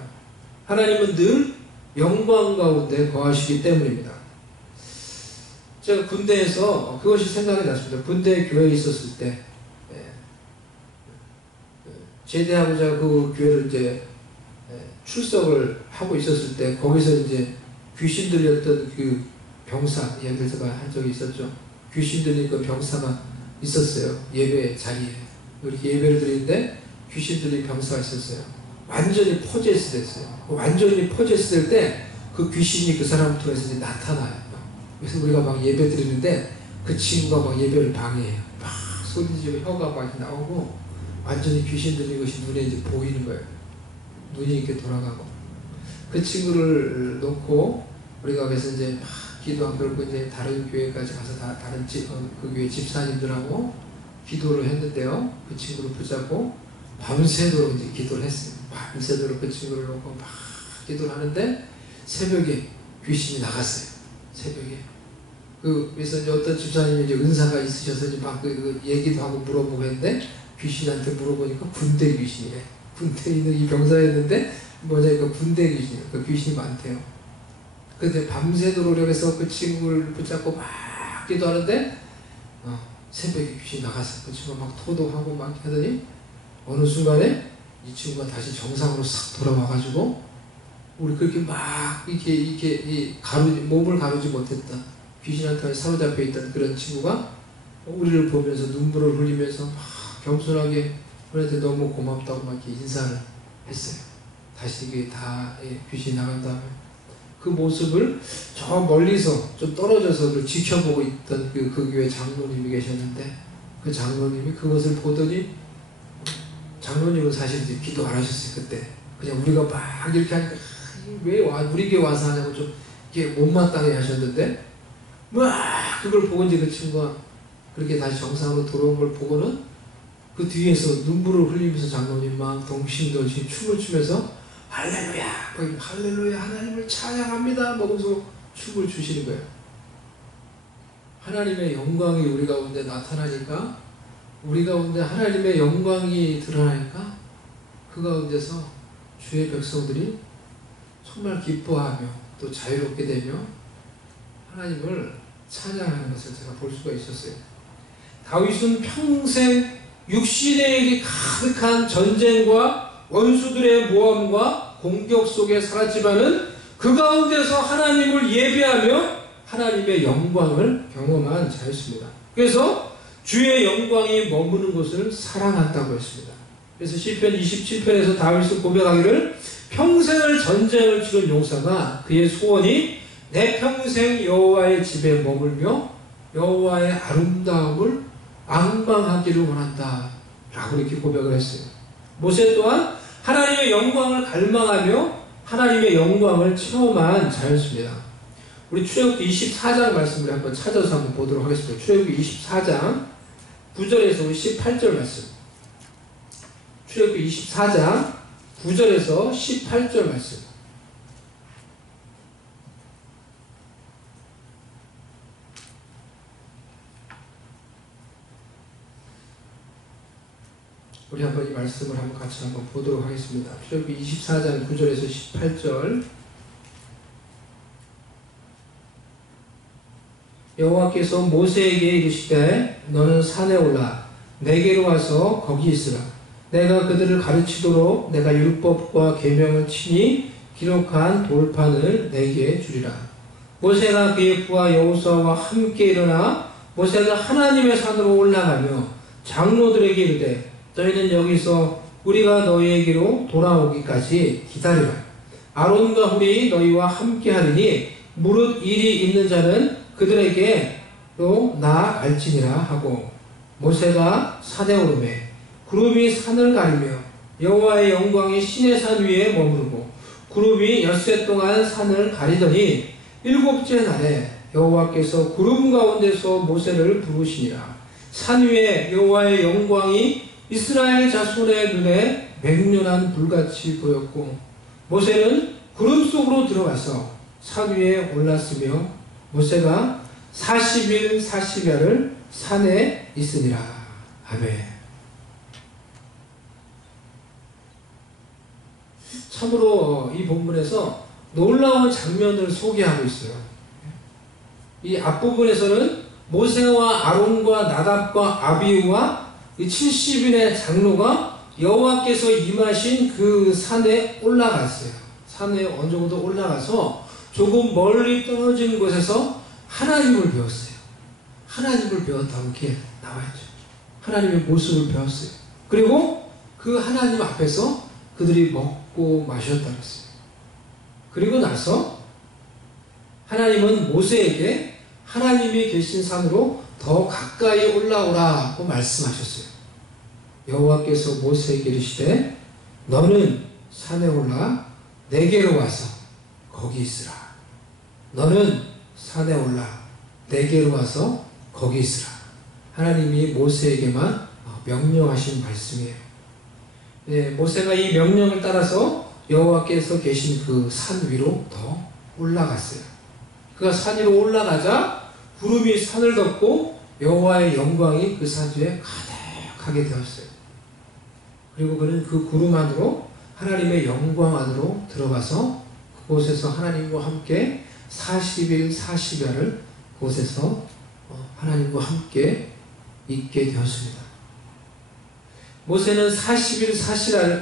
하나님은 늘 영광 가운데 거하시기 때문입니다. 제가 군대에서 그것이 생각이 났습니다. 군대 교회에 있었을 때 제대하고자 그 교회를 이제 출석을 하고 있었을 때 거기서 이제 귀신 들렸던 그 병사 이야기를 제가 한 적이 있었죠. 귀신 들린 그 병사가 있었어요. 예배 자리에. 이렇게 예배를 드리는데 귀신 들린 병사가 있었어요. 완전히 포제스 됐어요. 완전히 포제스 될 때 그 귀신이 그 사람을 통해서 이제 나타나요. 그래서 우리가 막 예배 드리는데 그 친구가 막 예배를 방해해요. 막 소리 지르고 혀가 막 나오고 완전히 귀신 들린 것이 눈에 이제 보이는 거예요. 눈이 이렇게 돌아가고. 그 친구를 놓고 우리가 그래서 이제 막 기도하고 그러고 이제 다른 교회까지 가서 다른 그 교회 집사님들하고 기도를 했는데요. 그 친구를 붙잡고 밤새도록 이제 기도를 했어요. 밤새도록 그 친구를 놓고 막 기도를 하는데 새벽에 귀신이 나갔어요. 새벽에. 그래서 이제 어떤 집사님이 이제 은사가 있으셔서 이제 막 그 얘기도 하고 물어보고 했는데 귀신한테 물어보니까 군대 귀신이래. 군대에 있는 이 병사였는데 뭐냐니까 군대 귀신이에요. 그 귀신이 많대요. 근데 밤새도록 그래서 그 친구를 붙잡고 막 기도하는데 새벽에 귀신이 나갔어요. 그 친구가 막 토도하고 막 하더니 어느 순간에 이 친구가 다시 정상으로 싹 돌아와가지고 우리 그렇게 막 이렇게 몸을 가누지 못했다. 귀신한테 사로잡혀 있던 그런 친구가 우리를 보면서 눈물을 흘리면서 막 겸손하게 우리한테 너무 고맙다고 막 이렇게 인사를 했어요. 다시 이게 다 귀신이 나간 다음에 그 모습을 저 멀리서 좀 떨어져서 그걸 지켜보고 있던 그 교회 장로님이 계셨는데, 그 장로님이 그것을 보더니, 장로님은 사실 이제 기도 안 하셨어요. 그때 그냥 우리가 막 이렇게 하니까 왜 우리 교회 와서 하냐고 좀 이렇게 못마땅해 하셨는데, 막 그걸 보고 이제 그 친구가 그렇게 다시 정상으로 돌아온 걸 보고는 그 뒤에서 눈물을 흘리면서 장로님 막 동심도심 춤을 추면서 할렐루야, 할렐루야, 하나님을 찬양합니다 먹으면서 춤을 추시는 거예요. 하나님의 영광이 우리 가운데 나타나니까, 우리 가운데 하나님의 영광이 드러나니까 그 가운데서 주의 백성들이 정말 기뻐하며 또 자유롭게 되며 하나님을 찬양하는 것을 제가 볼 수가 있었어요. 다윗은 평생 육신의 일이 가득한 전쟁과 원수들의 모함과 공격 속에 살았지만은 그 가운데서 하나님을 예배하며 하나님의 영광을 경험한 자였습니다. 그래서 주의 영광이 머무는 곳을 사랑한다고 했습니다. 그래서 시편 27편에서 다윗은 고백하기를 평생을 전쟁을 치른 용사가 그의 소원이 내 평생 여호와의 집에 머물며 여호와의 아름다움을 앙망하기를 원한다 라고 이렇게 고백을 했어요. 모세 또한 하나님의 영광을 갈망하며 하나님의 영광을 체험한 자였습니다. 우리 출애굽기 24장 말씀을 한번 찾아서 한번 보도록 하겠습니다. 출애굽기 24장 9절에서 18절 말씀. 출애굽기 24장 9절에서 18절 말씀. 우리 한번 이 말씀을 한번 같이 한번 보도록 하겠습니다. 출애굽기 24장 9절에서 18절. 여호와께서 모세에게 이르시되 너는 산에 올라 내게로 와서 거기 있으라. 내가 그들을 가르치도록 내가 율법과 계명을 친히 기록한 돌판을 내게 주리라. 모세가 그의 부하 여호수아와 함께 일어나 모세가 하나님의 산으로 올라가며 장로들에게 이르되 너희는 여기서 우리가 너희에게로 돌아오기까지 기다리라. 아론과 훌이 너희와 함께 하리니 무릇 일이 있는 자는 그들에게로 나아갈지니라 하고, 모세가 산에 오르매 구름이 산을 가리며 여호와의 영광이 시내 산 위에 머무르고 구름이 엿새 동안 산을 가리더니 일곱째 날에 여호와께서 구름 가운데서 모세를 부르시니라. 산 위에 여호와의 영광이 이스라엘 자손의 눈에 맹렬한 불같이 보였고 모세는 구름 속으로 들어가서 산 위에 올랐으며 모세가 40일 40야를 산에 있으니라. 아멘. 참으로 이 본문에서 놀라운 장면을 소개하고 있어요. 이 앞부분에서는 모세와 아론과 나답과 아비후와 이 70인의 장로가 여호와께서 임하신 그 산에 올라갔어요. 산에 어느 정도 올라가서 조금 멀리 떨어진 곳에서 하나님을 배웠어요. 하나님을 배웠다고 이렇게 나와있죠. 하나님의 모습을 배웠어요. 그리고 그 하나님 앞에서 그들이 먹고 마셨다 그랬어요. 그리고 나서 하나님은 모세에게 하나님이 계신 산으로 더 가까이 올라오라고 말씀하셨어요. 여호와께서 모세에게 이르시되 너는 산에 올라 내게로 와서 거기 있으라. 너는 산에 올라 내게로 와서 거기 있으라. 하나님이 모세에게만 명령하신 말씀이에요. 네, 모세가 이 명령을 따라서 여호와께서 계신 그 산 위로 더 올라갔어요. 그가 산 위로 올라가자 구름이 산을 덮고 여호와의 영광이 그 산 위에 가득하게 되었어요. 그리고 그는 그 구름 안으로 하나님의 영광 안으로 들어가서 그곳에서 하나님과 함께 40일 40야를 그곳에서 하나님과 함께 있게 되었습니다. 모세는 40일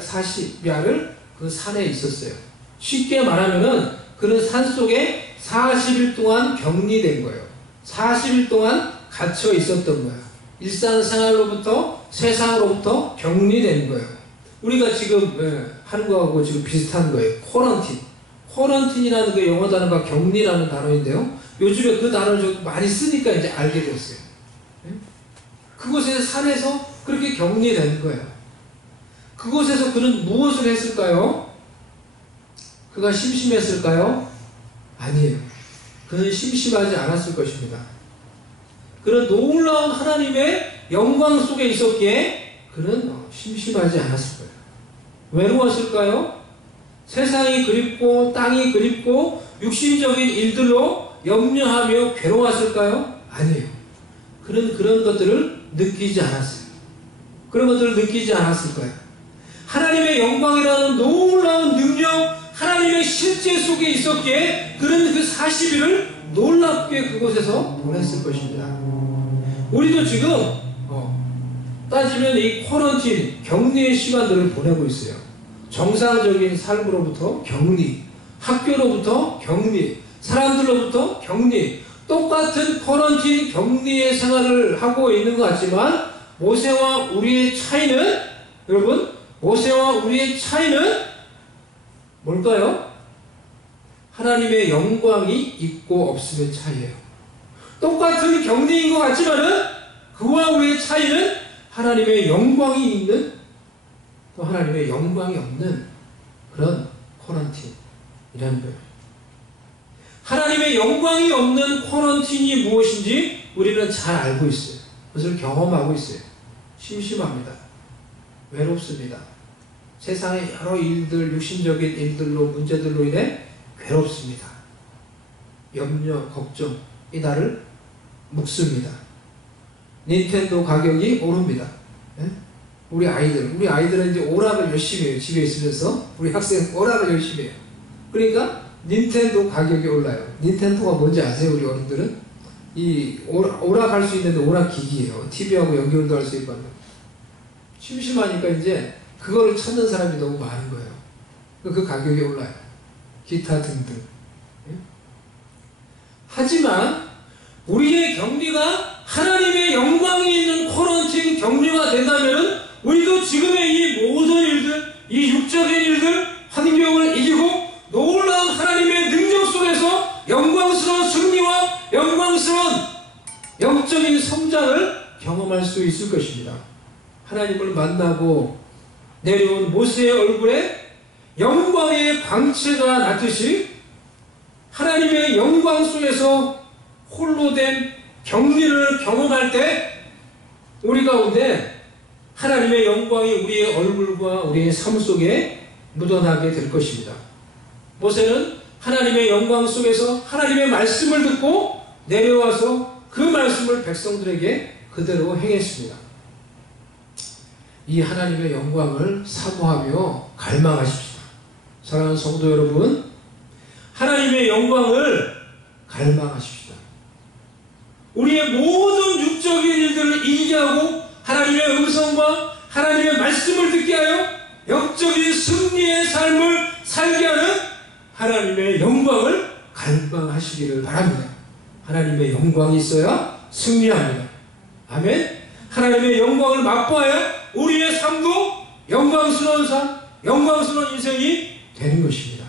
40야를 그 산에 있었어요. 쉽게 말하면은 그는 산 속에 40일 동안 격리된 거예요. 40일 동안 갇혀 있었던 거예요. 일상생활로부터 세상으로부터 격리된 거예요. 우리가 지금 하는 거하고 지금 비슷한 거예요. 쿼런틴이라는 그 영어 단어가 격리라는 단어인데요. 요즘에 그 단어를 좀 많이 쓰니까 이제 알게 됐어요. 그곳에 산에서 그렇게 격리된 거예요. 그곳에서 그는 무엇을 했을까요? 그가 심심했을까요? 아니에요. 그는 심심하지 않았을 것입니다. 그는 놀라운 하나님의 영광 속에 있었기에 그는 심심하지 않았을 거예요. 외로웠을까요? 세상이 그립고 땅이 그립고 육신적인 일들로 염려하며 괴로웠을까요? 아니에요. 그는 그런 것들을 느끼지 않았어요. 그런 것들을 느끼지 않았을 거예요. 하나님의 영광이라는 놀라운 능력, 하나님의 실제 속에 있었기에 그는 그 40일을 놀랍게 그곳에서 보냈을 것입니다. 우리도 지금 따지면 이 쿼런틴, 격리의 시간들을 보내고 있어요. 정상적인 삶으로부터 격리, 학교로부터 격리, 사람들로부터 격리, 똑같은 쿼런틴 격리의 생활을 하고 있는 것 같지만 모세와 우리의 차이는, 여러분, 모세와 우리의 차이는 뭘까요? 하나님의 영광이 있고 없음의 차이예요. 똑같은 격리인 것 같지만은 그와 우리의 차이는 하나님의 영광이 있는, 또 하나님의 영광이 없는 그런 쿼런틴이라는 거예요. 하나님의 영광이 없는 쿼런틴이 무엇인지 우리는 잘 알고 있어요. 그것을 경험하고 있어요. 심심합니다. 외롭습니다. 세상의 여러 일들, 육신적인 일들로, 문제들로 인해 괴롭습니다. 염려, 걱정이 나를 묶습니다. 닌텐도 가격이 오릅니다. 예? 우리 아이들은 이제 오락을 열심히 해요. 집에 있으면서. 우리 학생 오락을 열심히 해요. 그러니까 닌텐도 가격이 올라요. 닌텐도가 뭔지 아세요? 우리 어른들은? 이 오락할 수 있는 오락 기기예요. TV하고 연결도 할 수 있고. 심심하니까 이제 그거를 찾는 사람이 너무 많은 거예요. 그 가격이 올라요. 기타 등등. 예? 하지만 우리의 격리가 하나님의 영광이 있는 쿼런틴 격리가 된다면 우리도 지금의 이 모든 일들, 이 육적인 일들, 환경을 이기고 놀라운 하나님의 능력 속에서 영광스러운 승리와 영광스러운 영적인 성장을 경험할 수 있을 것입니다. 하나님을 만나고 내려온 모세의 얼굴에 영광의 광채가 났듯이 하나님의 영광 속에서 홀로 된 격리를 경험할 때 우리 가운데 하나님의 영광이 우리의 얼굴과 우리의 삶 속에 묻어나게 될 것입니다. 모세는 하나님의 영광 속에서 하나님의 말씀을 듣고 내려와서 그 말씀을 백성들에게 그대로 행했습니다. 이 하나님의 영광을 사모하며 갈망하십시다. 사랑하는 성도 여러분, 하나님의 영광을 갈망하십시다. 우리의 모든 육적인 일들을 이기게 하고 하나님의 음성과 하나님의 말씀을 듣게 하여 영적인 승리의 삶을 살게 하는 하나님의 영광을 갈망하시기를 바랍니다. 하나님의 영광이 있어야 승리합니다. 아멘. 하나님의 영광을 맛보아야 우리의 삶도 영광스러운 삶, 영광스러운 인생이 되는 것입니다.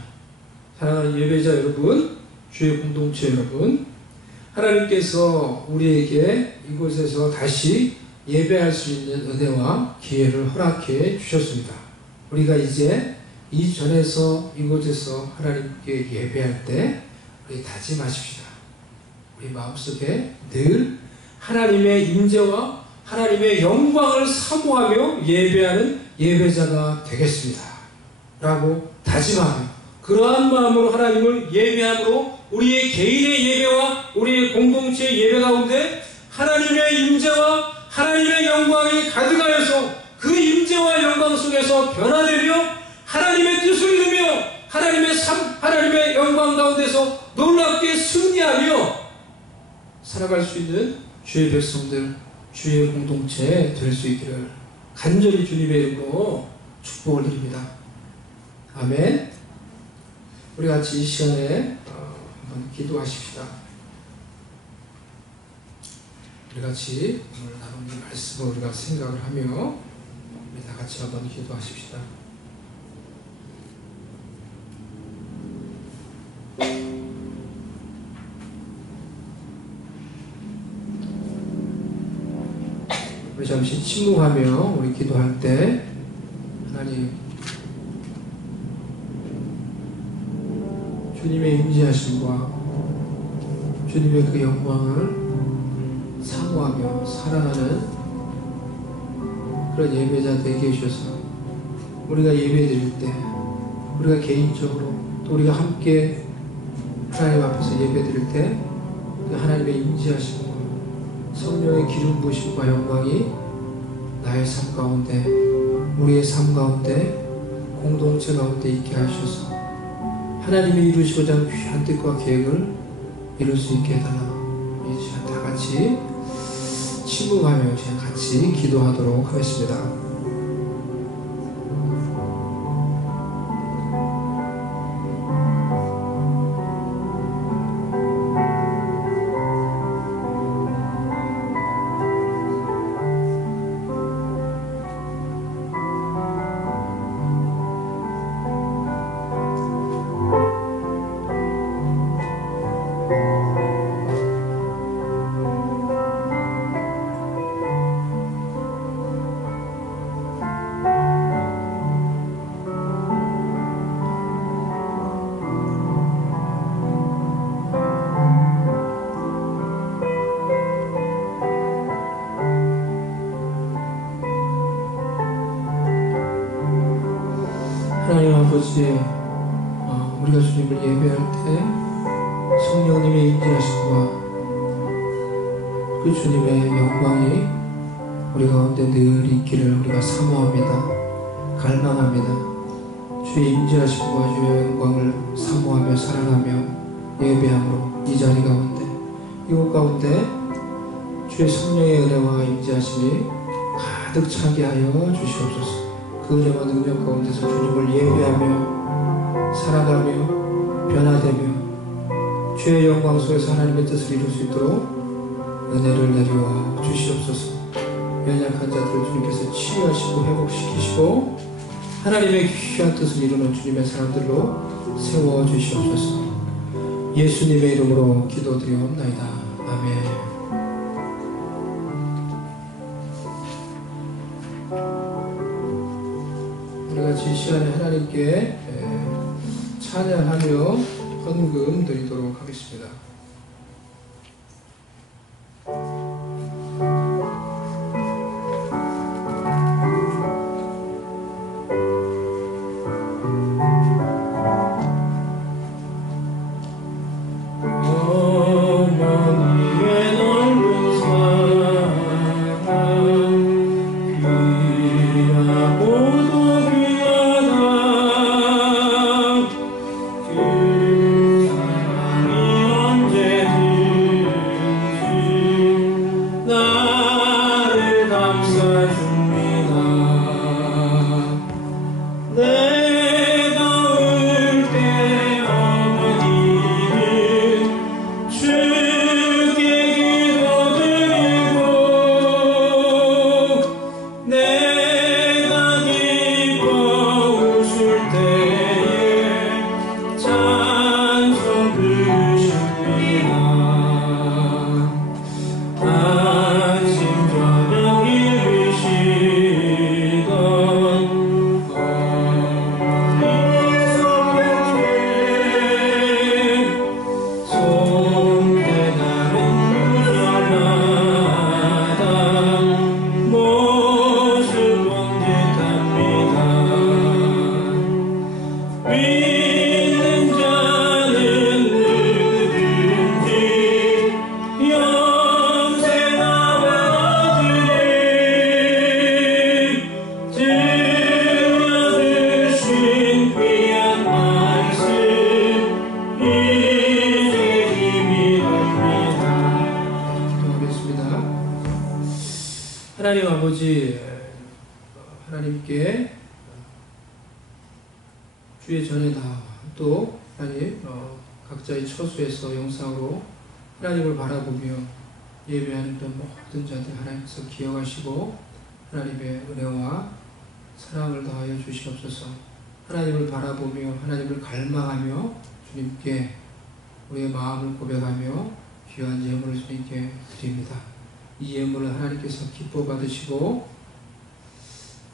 사랑하는 예배자 여러분, 주의 공동체 여러분, 하나님께서 우리에게 이곳에서 다시 예배할 수 있는 은혜와 기회를 허락해 주셨습니다. 우리가 이제 이전에서 이곳에서 하나님께 예배할 때 우리 다짐하십시다. 우리 마음속에 늘 하나님의 임재와 하나님의 영광을 사모하며 예배하는 예배자가 되겠습니다. 라고 다짐하며 그러한 마음으로 하나님을 예배함으로 우리의 개인의 예배와 우리의 공동체의 예배 가운데 하나님의 임재와 하나님의 영광이 가득하여서 그 임재와 영광 속에서 변화되며 하나님의 뜻을 이루며 하나님의 삶, 하나님의 영광 가운데서 놀랍게 승리하며 살아갈 수 있는 주의 백성들, 주의 공동체 될 수 있기를 간절히 주님의 이름으로 축복을 드립니다. 아멘. 우리 같이 이 시간에 한번 기도하십시다. 우리 같이 오늘 나눈 이 말씀을 우리가 생각을 하며 우리 다 같이 한번 기도하십시다. 우리 잠시 침묵하며 우리 기도할 때 하나님 주님의 임재하심과 주님의 그 영광을 사모하며 살아가는 그런 예배자 되게 해주셔서 우리가 예배 드릴 때 우리가 개인적으로 또 우리가 함께 하나님 앞에서 예배 드릴 때 하나님의 임재하심과 성령의 기름 부으심과 영광이 나의 삶 가운데 우리의 삶 가운데 공동체 가운데 있게 하셔서 하나님이 이루시고자 하는 귀한 뜻과 계획을 이룰 수 있게 해달라. 이 시간 다 같이 침묵하며 그냥 같이 기도하도록 하겠습니다. 하나님 아버지, 우리가 주님을 예배할 때 성령님의 임재하심과 그 주님의 영광이 우리 가운데 늘 있기를 우리가 사모합니다. 갈망합니다. 주의 임재하심과 주의 영광을 사모하며 사랑하며 예배함으로 이 자리 가운데 이곳 가운데 주의 성령의 은혜와 임재하심이 가득 차게 하여 주시옵소서. 그 은혜와 능력 가운데서 주님을 예배하며 살아가며 변화되며 주의 영광 속에서 하나님의 뜻을 이룰 수 있도록 은혜를 내려 주시옵소서. 연약한 자들을 주님께서 치유하시고 회복시키시고 하나님의 귀한 뜻을 이루는 주님의 사람들로 세워주시옵소서. 예수님의 이름으로 기도드리옵나이다. 아멘. 같이 이 시간에 하나님께 찬양하며 헌금 드리도록 하겠습니다. 하나님 아버지, 하나님께 주의 전에다 또 하나님 각자의 처소에서 영상으로 하나님을 바라보며 예배하는 모든 자들 하나님께서 기억하시고 하나님의 은혜와 사랑을 더하여 주시옵소서. 하나님을 바라보며 하나님을 갈망하며 주님께 우리의 마음을 고백하며 귀한 예물을 주님께 드립니다. 이 예물을 하나님께서 기뻐 받으시고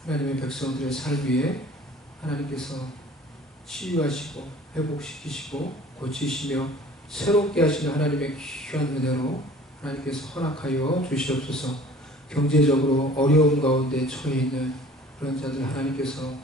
하나님의 백성들의 살위에 하나님께서 치유하시고 회복시키시고 고치시며 새롭게 하시는 하나님의 귀한 은혜로 하나님께서 허락하여 주시옵소서. 경제적으로 어려움 가운데 처해 있는 그런 자들 하나님께서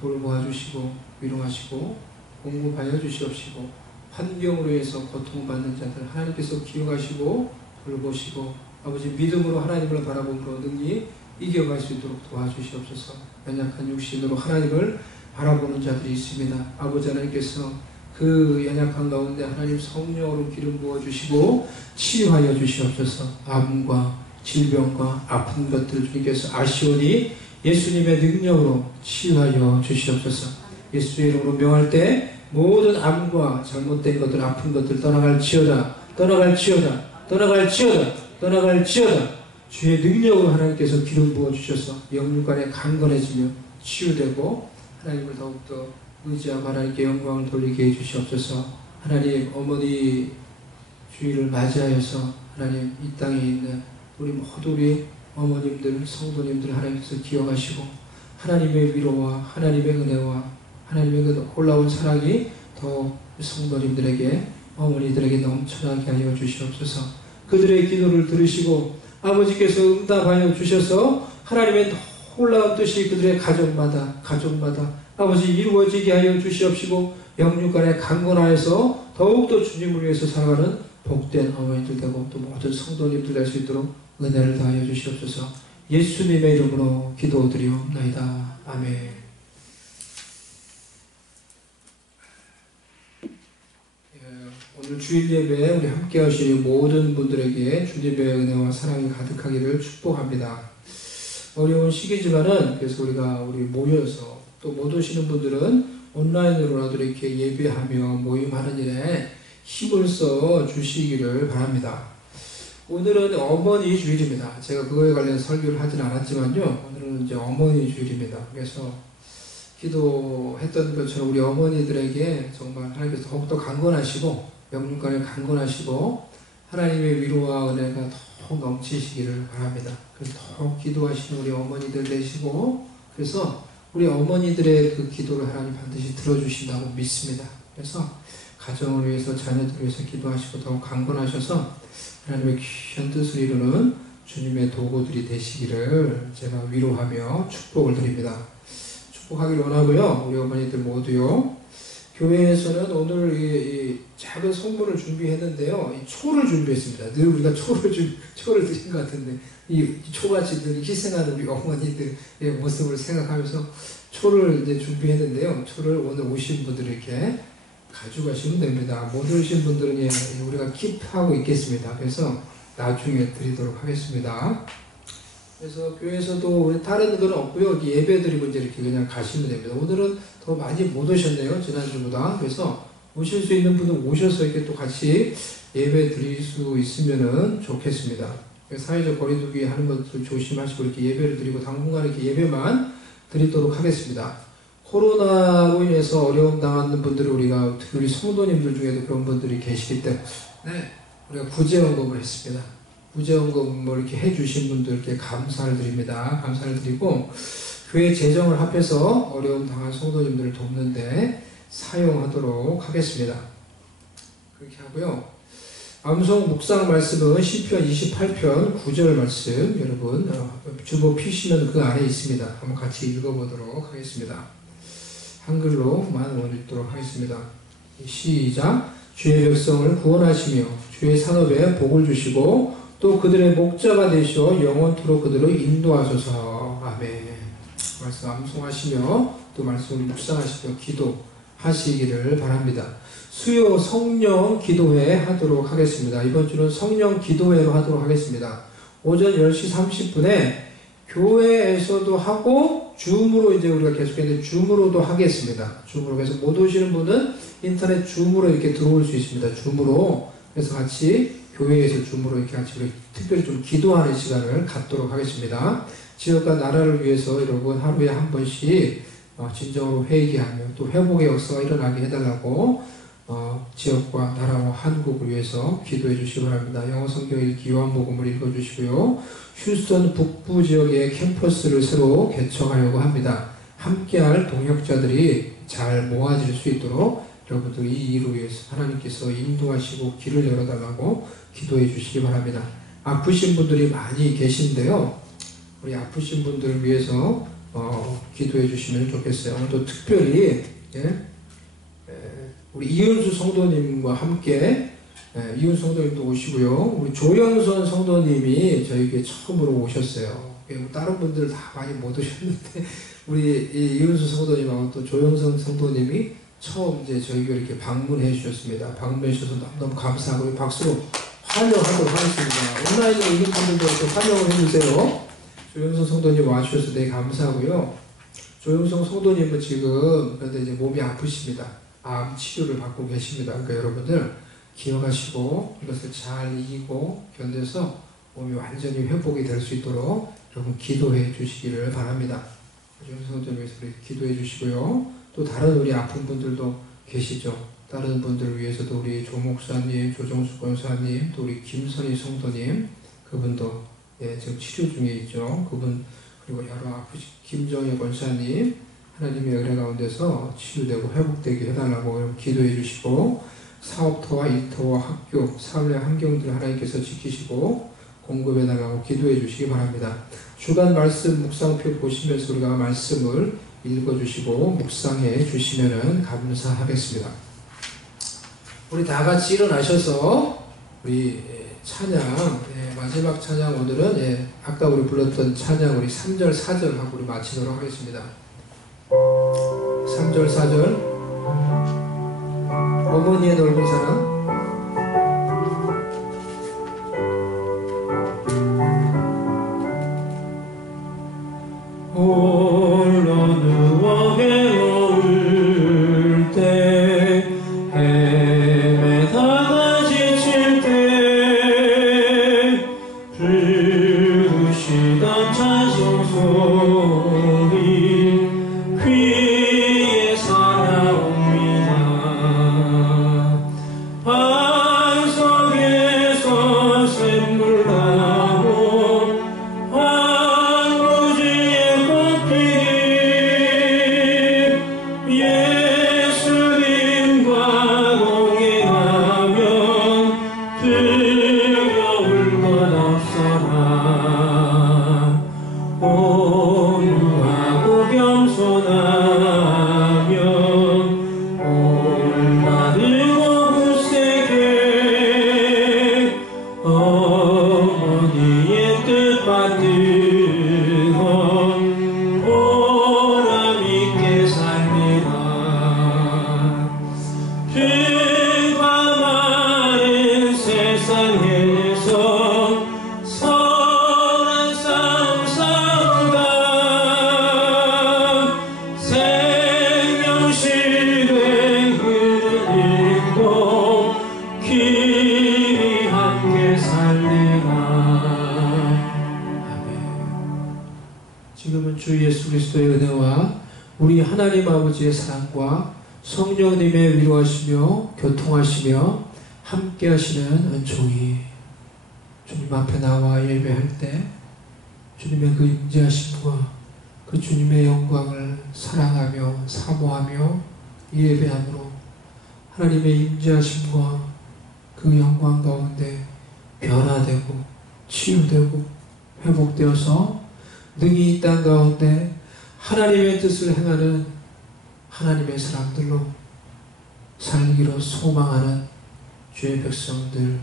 돌보아 주시고 위로하시고 공급하여 주시옵시고, 환경으로 해서 고통받는 자들 하나님께서 기억하시고 돌보시고 아버지 믿음으로 하나님을 바라봄으로 능히 이겨갈 수 있도록 도와주시옵소서. 연약한 육신으로 하나님을 바라보는 자들이 있습니다. 아버지 하나님께서 그 연약한 가운데 하나님 성령으로 기름 부어주시고 치유하여 주시옵소서. 암과 질병과 아픈 것들을 주님께서 아시오니 예수님의 능력으로 치유하여 주시옵소서. 예수의 이름으로 명할 때 모든 암과 잘못된 것들, 아픈 것들 떠나갈지어다, 떠나갈지어다, 떠나갈지어다, 떠나갈지어다. 주의 능력으로 하나님께서 기름 부어주셔서 영육간에 강건해지며 치유되고 하나님을 더욱더 의지하고 하나님께 영광을 돌리게 해주시옵소서. 하나님, 어머니 주일을 맞이하여서 하나님 이 땅에 있는 우리 모두 우리 어머님들, 성도님들 하나님께서 기억하시고 하나님의 위로와 하나님의 은혜와 하나님의 그 올라온 사랑이 더 성도님들에게, 어머니들에게 넘쳐나게 하여 주시옵소서. 그들의 기도를 들으시고 아버지께서 응답하여 주셔서 하나님의 놀라운 뜻이 그들의 가정마다 아버지 이루어지게 하여 주시옵시고 영육간에 강건하여서 더욱더 주님을 위해서 살아가는 복된 어머니들 되고 또 모든 성도님들 될 수 있도록 은혜를 다하여 주시옵소서. 예수님의 이름으로 기도드리옵나이다. 아멘. 오늘 주일 예배에 우리 함께 하시는 모든 분들에게 주님의 은혜와 사랑이 가득하기를 축복합니다. 어려운 시기지만은 그래서 우리 모여서 또 못 오시는 분들은 온라인으로라도 이렇게 예배하며 모임하는 일에 힘을 써 주시기를 바랍니다. 오늘은 어머니 주일입니다. 제가 그거에 관련해서 설교를 하진 않았지만요. 오늘은 이제 어머니 주일입니다. 그래서 기도했던 것처럼 우리 어머니들에게 정말 하나님께서 더욱더 강건하시고 영육간에 강건하시고 하나님의 위로와 은혜가 더욱 넘치시기를 바랍니다. 그래서 더욱 기도하시는 우리 어머니들 되시고, 그래서 우리 어머니들의 그 기도를 하나님 반드시 들어주신다고 믿습니다. 그래서 가정을 위해서, 자녀들을 위해서 기도하시고 더욱 강건하셔서 하나님의 귀한 뜻을 이루는 주님의 도구들이 되시기를 제가 위로하며 축복을 드립니다. 축복하길 원하고요. 우리 어머니들 모두요. 교회에서는 오늘 이 작은 선물을 준비했는데요. 이 초를 준비했습니다. 늘 우리가 초를 드린 것 같은데 이 초같이 늘 희생하는 우리 어머니들의 모습을 생각하면서 초를 이제 준비했는데요. 초를 오늘 오신 분들 이렇게 가져가시면 됩니다. 못 오신 분들은 우리가 킵하고 있겠습니다. 그래서 나중에 드리도록 하겠습니다. 그래서 교회에서도 다른 분들은 없고요. 예배 드리고 이제 이렇게 그냥 가시면 됩니다. 오늘은 더 많이 못 오셨네요. 지난주보다. 그래서 오실 수 있는 분은 오셔서 이렇게 또 같이 예배 드릴 수 있으면 좋겠습니다. 사회적 거리두기 하는 것도 조심하시고 이렇게 예배를 드리고 당분간 이렇게 예배만 드리도록 하겠습니다. 코로나로 인해서 어려움 당하는 분들을 우리 성도님들 중에도 그런 분들이 계시기 때문에 우리가 구제언급을 했습니다. 구제언급을 이렇게 해주신 분들께 감사를 드립니다. 감사를 드리고 교회 재정을 합해서 어려움 당한 성도님들을 돕는데 사용하도록 하겠습니다. 그렇게 하고요. 암송 묵상 말씀은 시편 28편 9절 말씀 여러분 주보 피시면 그 안에 있습니다. 한번 같이 읽어보도록 하겠습니다. 한글로만 읽도록 하겠습니다. 시작. 주의 백성을 구원하시며 주의 산업에 복을 주시고 또 그들의 목자가 되시어 영원토록 그들을 인도하소서. 아멘. 말씀 암송하시며 또 말씀을 묵상하시며 기도하시기를 바랍니다. 수요 성령 기도회 하도록 하겠습니다. 이번 주는 성령 기도회로 하도록 하겠습니다. 오전 10시 30분에 교회에서도 하고 줌으로 이제 우리가 계속했는데 줌으로도 하겠습니다. 줌으로. 그래서 못 오시는 분은 인터넷 줌으로 이렇게 들어올 수 있습니다. 줌으로. 그래서 같이 교회에서 줌으로 이렇게 같이 특별히 좀 기도하는 시간을 갖도록 하겠습니다. 지역과 나라를 위해서 여러분 하루에 한 번씩 진정으로 회개하며 또 회복의 역사가 일어나게 해달라고 지역과 나라와 한국을 위해서 기도해 주시기 바랍니다. 영어 성경 읽기 요한복음을 읽어주시고요. 휴스턴 북부 지역에 캠퍼스를 새로 개청하려고 합니다. 함께할 동역자들이 잘 모아질 수 있도록 여러분들 이 일을 위해서 하나님께서 인도하시고 길을 열어달라고 기도해 주시기 바랍니다. 아프신 분들이 많이 계신데요. 우리 아프신 분들을 위해서 기도해 주시면 좋겠어요. 오늘도 특별히 우리 이은수 성도님과 함께 이은수 성도님도 오시고요. 우리 조영선 성도님이 저에게 처음으로 오셨어요. 다른 분들 다 많이 못 오셨는데 우리 이은수 성도님하고 또 조영선 성도님이 처음 이제 저에게 이렇게 방문해 주셨습니다. 방문해 주셔서 너무너무 감사하고 박수로 환영하도록 하겠습니다. 온라인으로 있는 분들도 또 환영을 해주세요. 조영선 성도님 와주셔서 되게 감사하고요. 조영선 성도님은 지금 그런데 이제 몸이 아프십니다. 암 치료를 받고 계십니다. 그러니까 여러분들 기억하시고 이것을 잘 이기고 견뎌서 몸이 완전히 회복이 될 수 있도록 여러분 기도해 주시기를 바랍니다. 조영선 성도님 위해서 기도해 주시고요. 또 다른 우리 아픈 분들도 계시죠. 다른 분들을 위해서도 우리 조 목사님, 조정수 권사님, 또 우리 김선희 성도님, 그분도 지금 치료 중에 있죠. 그분, 그리고 여러 아프신 김정희 권사님, 하나님의 은혜 가운데서 치유되고 회복되게 해달라고 기도해 주시고, 사업터와 일터와 학교, 사회 환경들 하나님께서 지키시고 공급해 달라고 기도해 주시기 바랍니다. 주간 말씀 묵상표 보시면서 우리가 말씀을 읽어주시고 묵상해 주시면 감사하겠습니다. 우리 다 같이 일어나셔서 우리 찬양, 마지막 찬양 오늘은 아까 우리 불렀던 찬양 우리 3절 4절 하고 우리 마치도록 하겠습니다. 3절 4절 어머니의 넓은 사랑. 홀로 누워 배울 때 헤매다가 지칠 때 부르시던 찬송 소리 귀에 살아옵니다. 방 속에서 샘물 나고 황무지에 꽃피니 예수님과 동행하면 두려울 것 없어라. 온유하고 겸손하면 올바르고 굳세게 어머니의 뜻 받들어 보람 있게 살리라. 빛과 마른 세상에서 선한 싸움 싸우다 생명실의 글을 읽고 길이 함께 살리라. 아멘. 지금은 주 예수 그리스도의 은혜와 우리 하나님 아버지의 사랑과 성령님의 위로하시며 교통하시며 함께 하시는 은총이 주님 앞에 나와 예배할 때 주님의 그 임재하심과 그 주님의 영광을 사랑하며 사모하며 예배함으로 하나님의 임재하심과 그 영광 가운데 변화되고 치유되고 회복되어서 능히 이 땅 가운데 하나님의 뜻을 행하는 하나님의 사람들로 살기로 소망하는 주의 백성들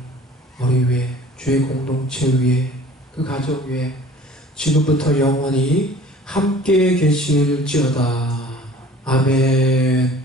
머리 위에, 주의 공동체 위에, 그 가족 위에 지금부터 영원히 함께 계실지어다. 아멘.